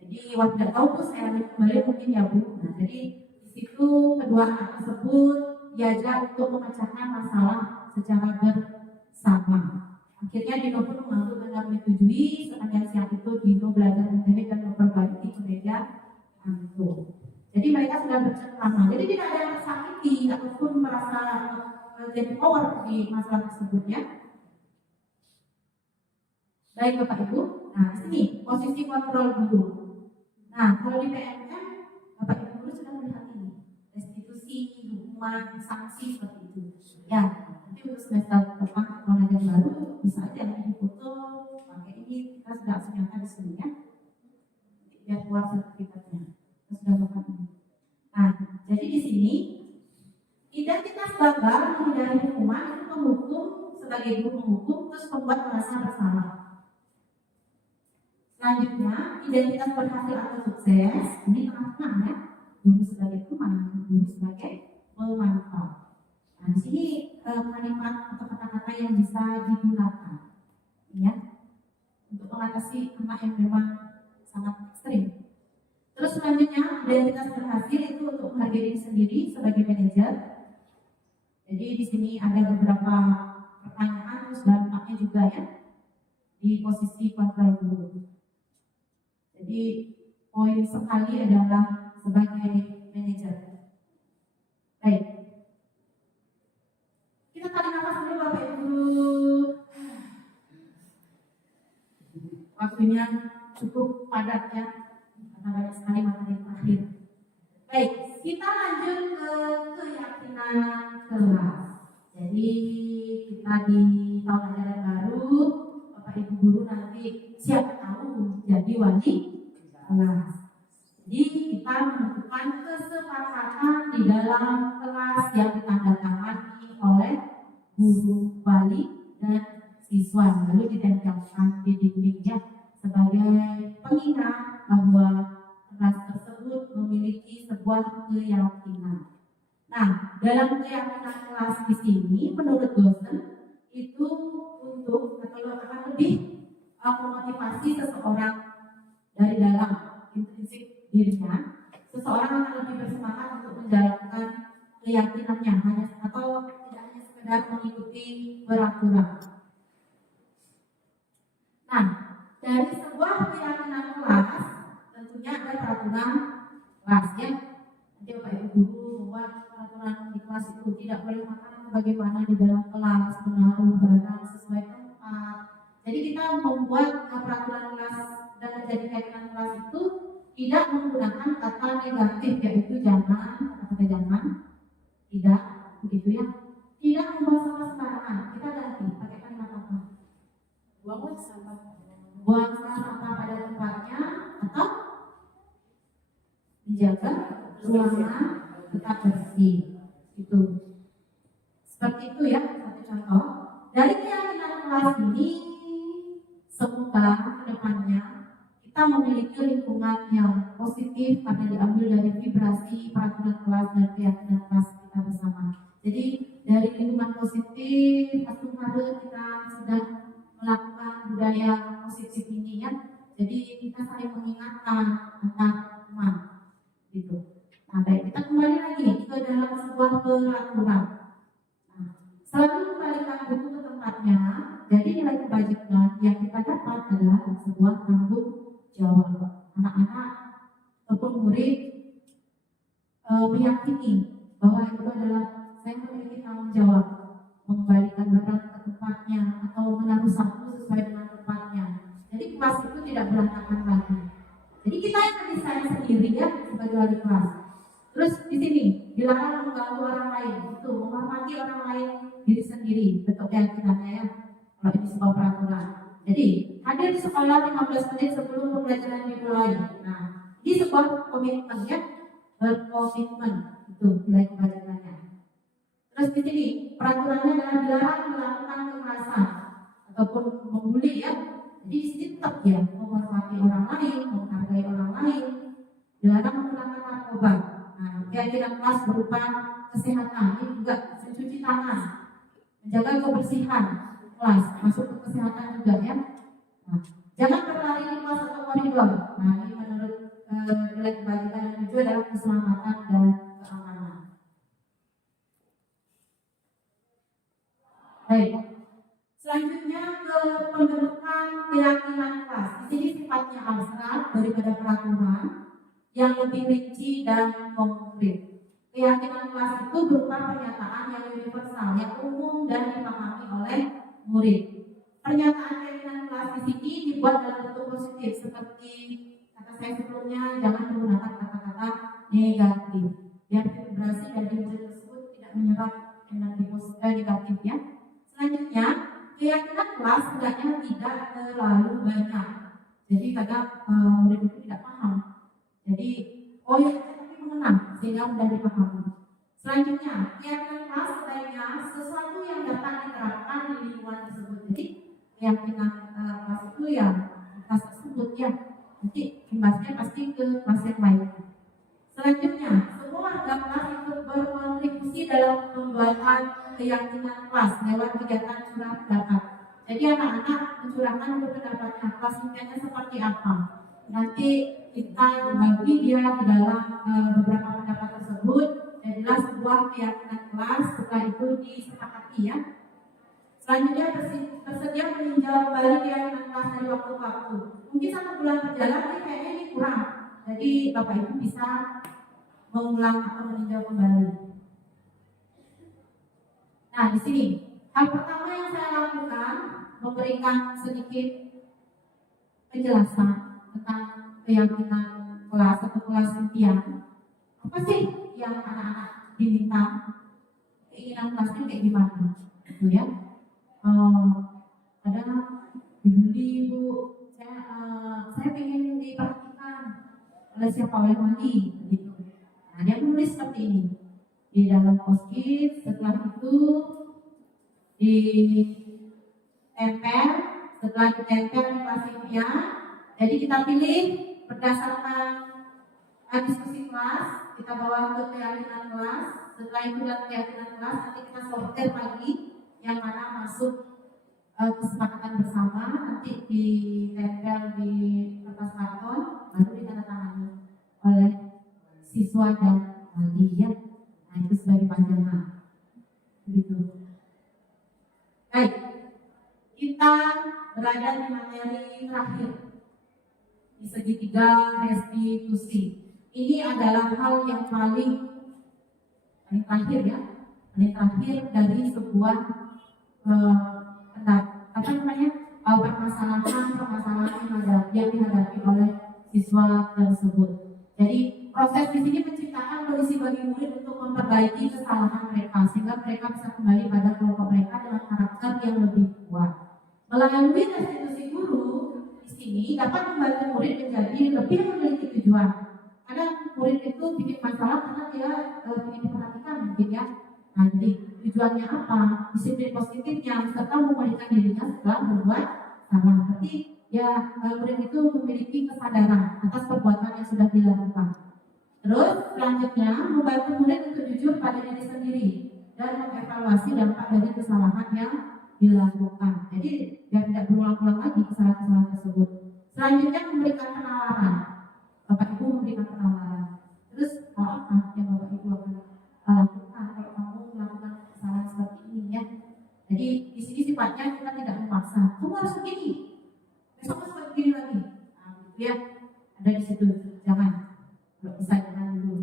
jadi waktu tidak tahu tuh saya ambil kembali mungkin ya Bu. Nah, jadi di situ kedua anak tersebut diajak untuk memecahkan masalah secara bersama. Akhirnya Dino pun mengaku dengan menyetujui. Sepanjang siang itu Dino belajar menjahit dan memperbaiki kemeja Anto. Jadi mereka sudah bercengkrama bersama. Jadi tidak ada yang tersakiti ataupun merasa jadi power di masalah tersebut ya. Baik Bapak Ibu, nah di sini posisi kontrol dulu. Nah kalau di PMM Bapak Ibu guru sudah melihat ini restitusi, hukuman, sanksi seperti itu. Ya, nanti untuk semester depan pengajar baru bisa aja di foto pakai ini, kita sudah senyata di sini ya. Biar keluar sertifikatnya, kita sudah bukan ini. Nah, jadi di sini identitas gagal menghindari hukuman itu penghukum sebagai guru menghukum terus membuat merasa bersalah. Selanjutnya, identitas berhasil atau sukses ini tengah-tengah ya, guru sebagai teman, guru sebagai pemanfaat. Nah, di sini kalimat atau kata-kata yang bisa digunakan, ya, untuk mengatasi anak yang memang sangat ekstrim. Terus selanjutnya, identitas berhasil itu untuk menghargai diri sendiri sebagai manajer. Jadi di sini ada beberapa pertanyaan terus dampaknya juga ya di posisi kontrol dulu. Jadi poin sekali adalah sebagai manajer. Baik, kita tarik nafas dulu Bapak Ibu. Waktunya cukup padat ya, karena banyak sekali materi terakhir. Baik, kita lanjut ke keyakinan kelas. Jadi kita di tahun ajaran baru, Bapak Ibu guru nanti siapa tahu jadi wali kelas. Jadi kita menentukan kesepakatan di dalam kelas yang ditandatangani oleh guru, wali, dan siswa, lalu ditempelkan di dindingnya sebagai pengingat bahwa kelas tersebut memiliki sebuah keyakinan. Nah, dalam keyakinan kelas di sini, menurut dosen itu untuk atau akan lebih memotivasi seseorang dari dalam intrinsik dirinya. Seseorang akan lebih bersemangat untuk menjalankan keyakinannya hanya atau tidak hanya sekedar mengikuti peraturan. Nah, dari sebuah keyakinan kelas tentunya ada peraturan kelas ya. Nanti Bapak Ibu guru membuat peraturan di kelas itu tidak boleh makan atau bagaimana di dalam kelas, menaruh barang sesuai tempat. Jadi kita membuat peraturan kelas dan menjadi keyakinan kelas itu tidak menggunakan kata negatif yaitu jangan, kata jangan, tidak, begitu ya. Tidak membuang sampah sembarangan. Kita ganti pakai kalimat apa? Buang sampah pada tempatnya atau dijaga ruangan tetap bersih. Itu seperti itu ya, satu contoh dari keyakinan kelas ini. Semoga kedepannya kita memiliki lingkungan yang positif karena diambil dari vibrasi peraturan kelas dan keyakinan kelas kita bersama. Jadi dari lingkungan positif, harus kita sudah melakukan budaya positif ini ya. Jadi kita saling mengingatkan antar teman, gitu. Nah, baik, kita kembali lagi ke dalam sebuah peraturan. Nah, selalu kembalikan buku ke tempatnya. Jadi nilai kebajikan yang kita dapat adalah sebuah tanggung jawab. Anak-anak ataupun murid meyakini bahwa itu adalah saya memiliki tanggung jawab mengembalikan barang ke tempatnya atau menaruh sapu sesuai dengan tempatnya. Jadi kelas itu tidak berantakan lagi. Jadi kita yang mendesain sendiri ya sebagai wali kelas. Terus di sini dilarang mengganggu orang lain, itu menghormati orang lain diri sendiri, betul keyakinannya ya. Kalau ini sebuah peraturan. Jadi hadir di sekolah 15 menit sebelum pembelajaran dimulai. Nah, ini sebuah komitmen ya, berkomitmen itu nilai kebajikannya. Terus di sini peraturannya adalah dilarang melakukan kekerasan ataupun membuli ya. Jadi di sini tetap ya menghormati orang lain, menghargai orang lain, dilarang menggunakan narkoba. Nah, keyakinan kelas berupa kesehatan, ini juga mencuci tangan, menjaga kebersihan kelas, masuk ke kesehatan juga ya. Nah, jangan berlari di kelas atau koridor. Nah, ini menurut nilai kebajikan yang tujuh adalah keselamatan dan keamanan. Baik. Selanjutnya ke pembentukan keyakinan kelas. Di sini sifatnya abstrak daripada peraturan yang lebih rinci dan konkret. Keyakinan kelas itu berupa pernyataan yang universal, yang umum dan dipahami oleh murid. Pernyataan keyakinan kelas di sini dibuat dalam bentuk positif, seperti kata saya sebelumnya, jangan menggunakan kata-kata negatif, biar vibrasi dari murid tersebut tidak menyerap energi negatif ya. Selanjutnya, keyakinan kelas hendaknya tidak terlalu banyak. Jadi kadang murid itu tidak paham. Jadi, oh ya, tapi mengenang sehingga mudah dipahami. Selanjutnya, keyakinan kelas sebaiknya sesuatu yang dapat diterapkan di lingkungan tersebut. Jadi, keyakinan kelas itu yang kelas tersebut ya, nanti imbasnya pasti ke kelas yang lain. Selanjutnya, semua warga kelas ikut berkontribusi dalam pembuatan keyakinan kelas lewat kegiatan curah pendapat. Jadi anak-anak mencurahkan pendapatnya, kelas impiannya seperti apa. Nanti kita berbagi dia di dalam beberapa pendapat tersebut. Jadilah sebuah keyakinan kelas, setelah itu disepakati ya. Selanjutnya bersedia meninjau kembali keyakinan kelas dari waktu ke waktu. Mungkin 1 bulan berjalan, kayaknya ini kurang. Jadi Bapak Ibu bisa mengulang atau meninjau kembali. Nah di sini hal pertama yang saya lakukan memberikan sedikit penjelasan tentang keyakinan kelas atau kelas impian. Apa sih yang anak-anak diminta? Keinginan kelasnya kayak gimana? Gitu ya. Kadang dibully Bu, saya ingin diperhatikan oleh siapa, oleh wali gitu. Nah dia menulis seperti ini di dalam post-it. Setelah itu ditempel, setelah ditempel di kelas impian, jadi kita pilih berdasarkan diskusi kelas, kita bawa ke keyakinan kelas. Setelah itu dari keyakinan kelas nanti kita sortir lagi yang mana masuk kesepakatan bersama, nanti ditempel di kertas karton, baru ditandatangani oleh siswa dan wali ya. Nah itu sebagai panjangan begitu. Baik, kita berada di materi terakhir di segitiga restitusi. Ini adalah hal yang paling terakhir ya, paling terakhir dari sebuah permasalahan yang dihadapi oleh siswa tersebut. Jadi proses di sini menciptakan kondisi bagi murid untuk memperbaiki kesalahan mereka sehingga mereka bisa kembali pada kelompok mereka dengan karakter yang lebih kuat. Melalui restitusi guru di sini dapat membantu murid menjadi lebih memiliki tujuan. Kadang murid itu bikin masalah karena dia ingin diperhatikan mungkin ya. Nah, jadi tujuannya apa? Disiplin positifnya serta memulihkan dirinya setelah berbuat salah. Berarti ya murid itu memiliki kesadaran atas perbuatan yang sudah dilakukan. Terus selanjutnya membantu murid untuk jujur pada diri sendiri dan mengevaluasi dampak dari kesalahan yang dilakukan. Jadi biar tidak berulang-ulang lagi kesalahan-kesalahan tersebut. Selanjutnya memberikan penalaran. Bapak Ibu memberikan penalaran. Terus apa yang Bapak Ibu akan lakukan kalau kamu melakukan kesalahan seperti ini ya? Jadi di sini sifatnya kita tidak memaksa. Kamu harus begini. Besok harus begini lagi. Nah, gitu ya. Ada di situ. Jangan. Kalau bisa jangan dulu.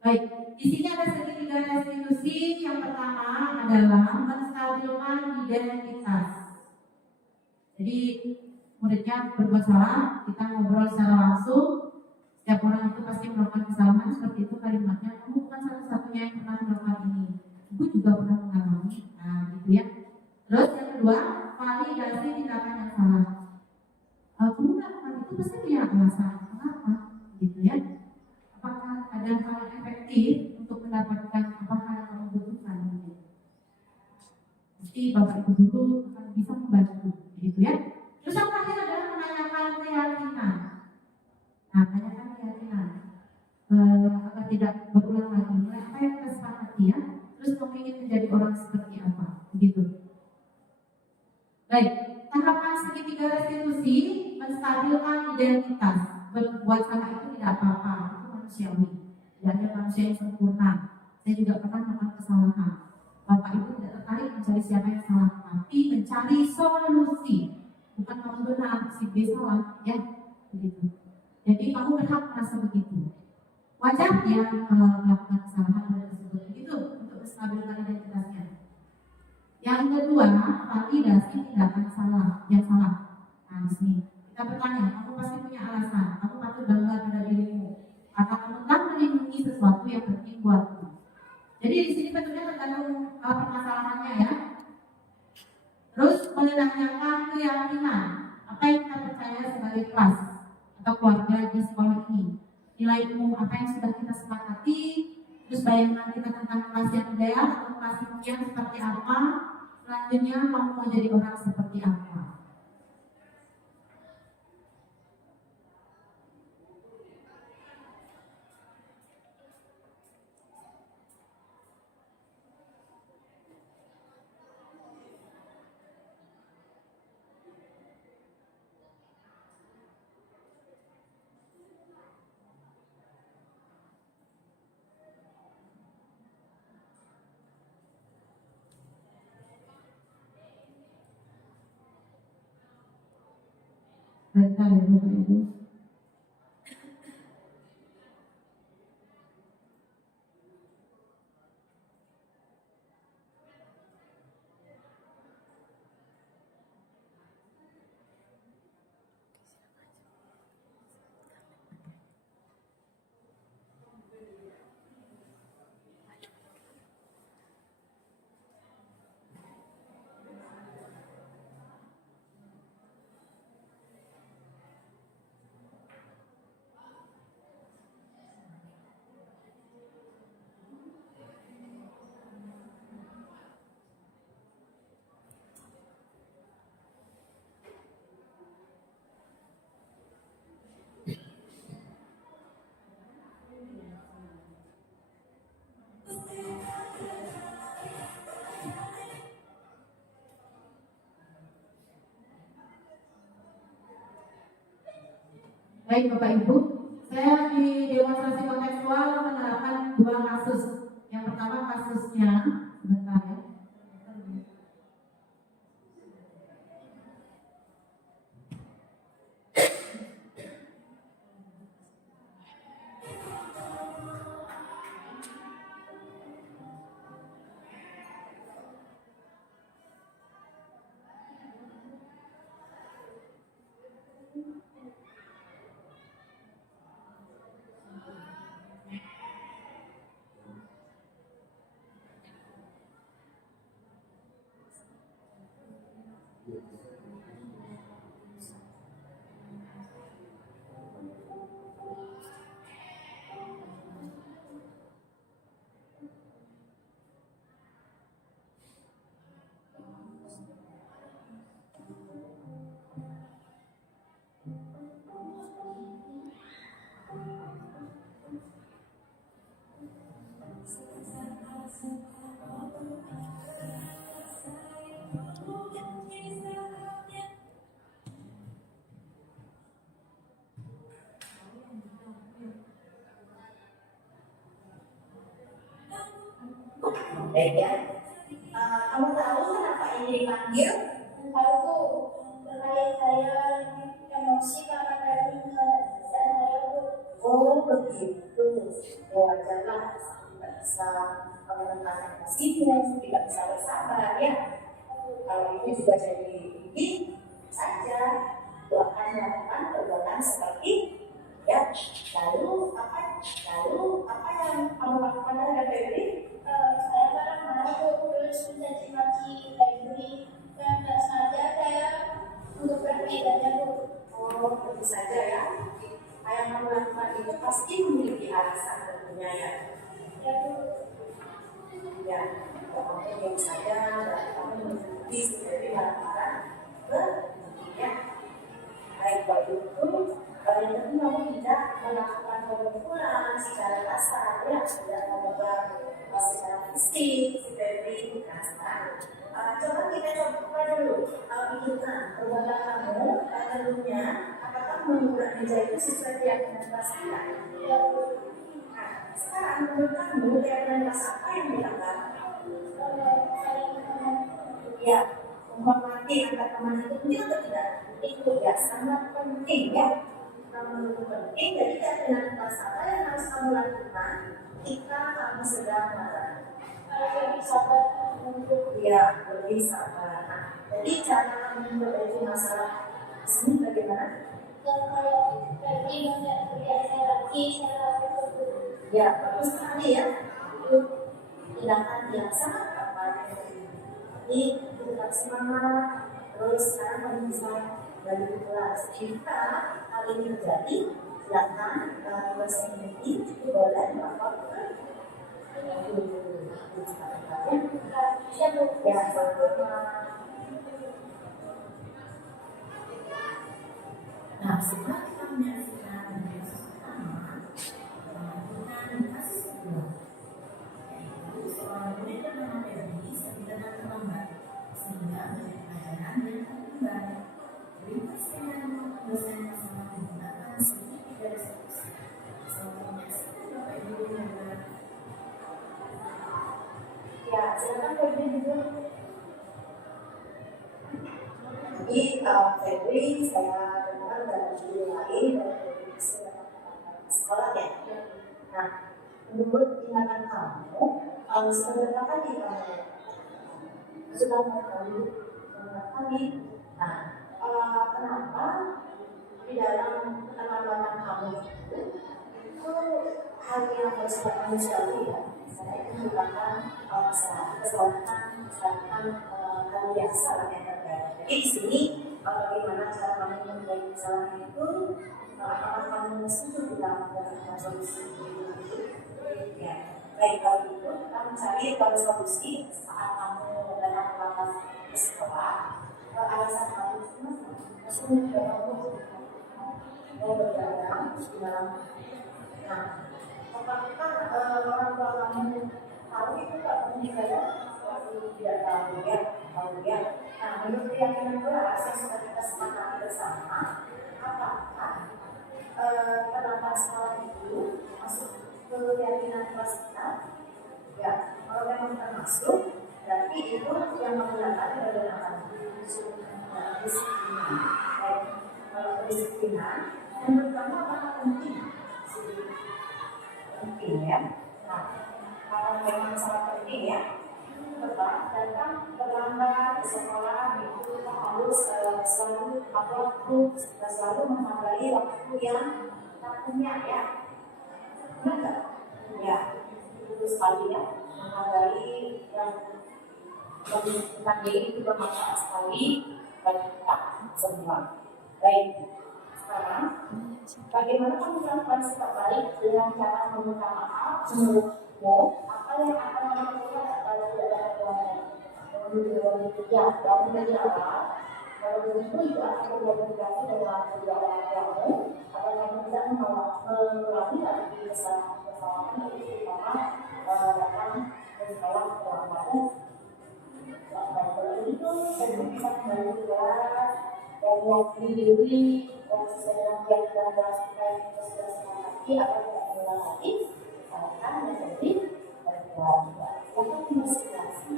Baik. Di sini ada segitiga restitusi. Yang pertama adalah menstabilkan identitas. Jadi muridnya berbuat salah, kita ngobrol secara langsung. Setiap orang itu pasti melakukan kesalahan, seperti itu kalimatnya. Kamu bukan satu-satunya yang pernah melakukan ini. Aku juga pernah mengalami. Nah, gitu ya. Terus yang kedua, validasi tindakan yang salah. Kamu melakukan itu pasti punya alasan. Kenapa? Gitu ya. Apakah ada hal yang efektif untuk mendapatkan apa yang kamu butuhkan? Pasti Bapak Ibu guru akan bisa membantu. Gitu ya. Terus yang terakhir adalah menanyakan keyakinan. Nah, tanyakan keyakinan agar tidak berulang lagi. Apa yang kita sepakati ya? Terus kamu ingin menjadi orang seperti apa? Begitu. Baik, tahapan segitiga restitusi menstabilkan identitas. Berbuat salah itu tidak apa-apa, itu manusiawi. Tidak ada manusia yang sempurna. Saya juga pernah melakukan kesalahan. Bapak Ibu tidak tertarik mencari siapa yang salah, tapi mencari solusi. Bukan kamu benar, si B salah, ya, begitu. Jadi kamu berhak merasa begitu. Wajarnya melakukan kesalahan Yang kedua, validasi tindakan yang salah. Nah, di sini kita bertanya, kamu pasti punya alasan, kamu patut bangga pada dirimu, atau kamu telah melindungi sesuatu yang penting buatmu. Jadi di sini betulnya tergantung permasalahannya ya. Terus menanyakan keyakinan, apa yang kita percaya sebagai kelas atau keluarga di sekolah ini, nilai umum apa yang sudah kita sepakati, terus bayangan kita tentang kelas yang ideal atau kelas yang seperti apa, selanjutnya kamu mau jadi orang seperti apa. Bentar ya Bapak Ibu. Baik Bapak Ibu, saya di demonstrasi kontekstual menerapkan 2 kasus. Yang pertama kasusnya, sebentar ya. Baik ya. Kamu tahu kenapa ini dipanggil? Tahu tuh, terkait saya emosi karena tadi keadaan saya tuh. Oh begitu. Wajarlah tidak bisa menekan emosimu, tidak bisa bersabar ya. Kalau itu juga jadi ini saja doakan melakukan perbuatan seperti ya. Lalu apa yang kamu lakukan dengan Febri? Saya marah-marah tuh, terus mencaci maki Febri, dan nggak sengaja saya mengebrak mejanya tuh. Oh tentu saja ya. Yang kamu lakukan itu pasti memiliki alasan tentunya ya. Ya tuh. Ya, kamu yang saja dan kamu mengikuti seperti marah-marah ya. Baik kalau itu, yang penting kamu tidak melakukan pemukulan secara kasar ya, tidak memegang secara fisik seperti kasar. Coba kita coba dulu hidupkan perbuatan kamu sebelumnya, apakah mengubah meja itu sesuai keyakinan kelas kita? Ya. Nah, sekarang menurut kamu keyakinan kelas apa yang dilanggar? Ya, menghormati antar teman itu penting atau tidak? Itu ya sangat penting ya. Menurut penting, jadi keyakinan kelas apa yang harus kamu lakukan ketika kamu sedang marah? Lebih sabar. untuk dia lebih sabar. Nah, jadi cara memperbaiki masalah di sini bagaimana? Kalau Febri nggak terbiasa lagi cara tersebut. Ya, bagus sekali ya. Itu tindakan yang sangat tepat. Jadi tetap semangat. Terus sekarang kamu bisa balik ke kelas. Jika hal ini terjadi, silakan dosen ini itu boleh melaporkan. Ya, Nah, setelah kita menyaksikan kasus pertama, melakukan kasus kedua, yaitu seorang murid bernama Febri sedang terlambat, sehingga menjadi pelajaran yang terkembar. Berikut skenario dosen yang sama menggunakan segitiga resolusi. Selamat menyaksikan Bapak Ibu dan ya, silakan Febri dulu. Jadi Febri, saya dengar dari video lain dari sekolah ya. Nah, menurut tindakan kamu, seberapa kali kamu sudah mengetahui beberapa kali? Nah, kenapa di dalam penampilan kamu itu hal yang bersifat manusiawi ya? Saya itu merupakan kesalahan hal biasa yang terjadi. Jadi di sini bagaimana cara kamu memperbaiki kesalahan itu? Apakah kamu setuju kita melakukan solusi? Ya, baik kalau itu kamu cari solusi saat kamu datang ke kelas di sekolah. Alasan kamu maksudnya kamu mau berdagang di dalam. Nah, apakah orang tua kamu tahu itu nggak penting saya? Tidak tahu ya, tahu ya. Nah, menurut keyakinan kelas yang sudah kita sepakati bersama, apakah penampilan sekolah itu masuk ke keyakinan kelas kita? Ya, kalau memang kita masuk, berarti itu yang menggunakan adalah disiplinan. Kalau kedisiplinan, menurut kamu apakah penting? Penting ya. Nah, kalau memang sangat penting ya, datang terlambat ke sekolah itu harus selalu waktu dan selalu menghargai waktu yang kita punya ya. Benar? Ya, itu sekali ya, menghargai yang kita itu bermanfaat sekali bagi kita semua. Baik, sekarang bagaimana kamu melakukan sikap baik dengan cara meminta maaf menurutmu? Apa yang akan melakukan kalau tidak ada pelanggaran? Ya, dari dari awal, kalau begitu itu akan berkomunikasi dengan kedua orang tuamu agar kamu tidak mengulangi lagi kesalahan itu terutama datang ke sekolah terlambat. Kalau itu, kamu bisa kembali ke kelas dan mewakili diri dan sesuai dengan yang kita jelaskan sudah sepakati agar tidak mengulang lagi. Akan menjadi berkelanjutan. Yang investigasi.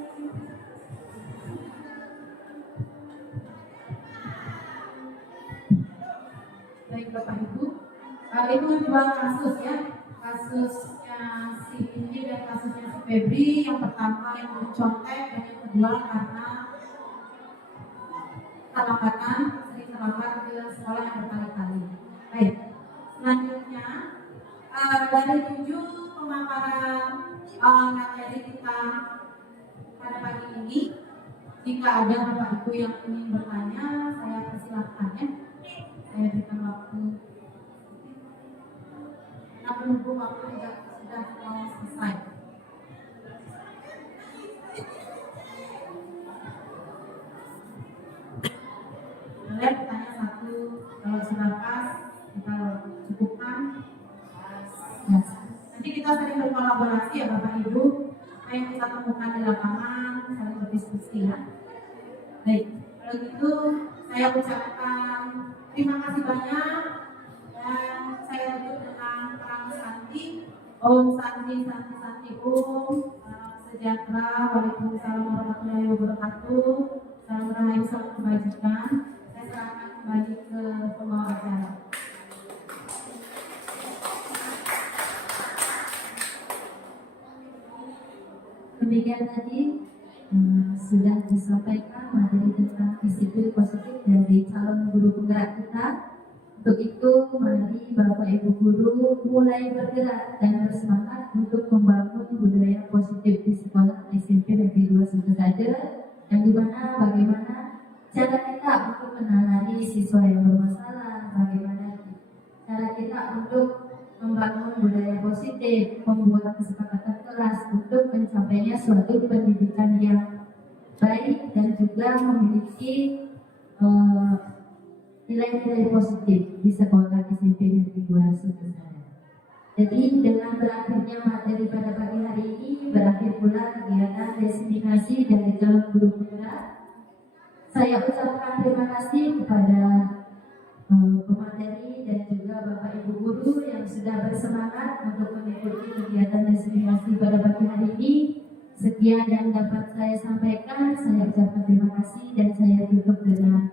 baik Bapak Ibu, itu dua kasus ya, kasusnya si ini dan kasusnya si Febri. Yang pertama yang mencontek dan yang kedua karena kelambatan, sering terlambat ke sekolah yang berkali-kali. Baik, selanjutnya dari 7 pemaparan materi kita pada pagi ini, jika ada Bapak Ibu yang ingin bertanya, saya persilahkan ya. Saya berikan waktu. Kita menunggu waktu sudah mau selesai. Boleh bertanya satu, kalau sudah pas kita cukupkan. Ya. Nanti kita saling berkolaborasi ya Bapak Ibu, apa yang kita temukan di lapangan saling berdiskusi ya. Baik, kalau gitu saya ucapkan terima kasih banyak dan saya tutup dengan perang Santi. Om Santi Santi Santi Om. Salam sejahtera. Waalaikumsalam warahmatullahi wabarakatuh. Salam rahayu, salam kebajikan. Saya serahkan kembali ke pembawa acara. Demikian tadi sudah disampaikan materi tentang disiplin positif dari calon guru penggerak kita. Untuk itu, mari Bapak Ibu Guru mulai bergerak dan bersemangat untuk membangun budaya positif di sekolah SMP Negeri 2 Suku saja, yang dimana bagaimana cara kita untuk menangani siswa yang bermasalah, bagaimana cara kita untuk membangun budaya positif, membuat kesepakatan kelas untuk mencapainya suatu pendidikan yang baik dan juga memiliki nilai-nilai positif di sekolah SMP Negeri 2 Sumatera. Jadi dengan berakhirnya materi pada pagi hari ini, berakhir pula kegiatan destinasi dari calon guru penggerak. Saya ucapkan terima kasih kepada pemateri dan juga Bapak Ibu Guru yang sudah bersemangat untuk mengikuti kegiatan destinasi pada pagi hari ini. Sekian yang dapat saya sampaikan. Saya ucapkan terima kasih dan saya tutup dengan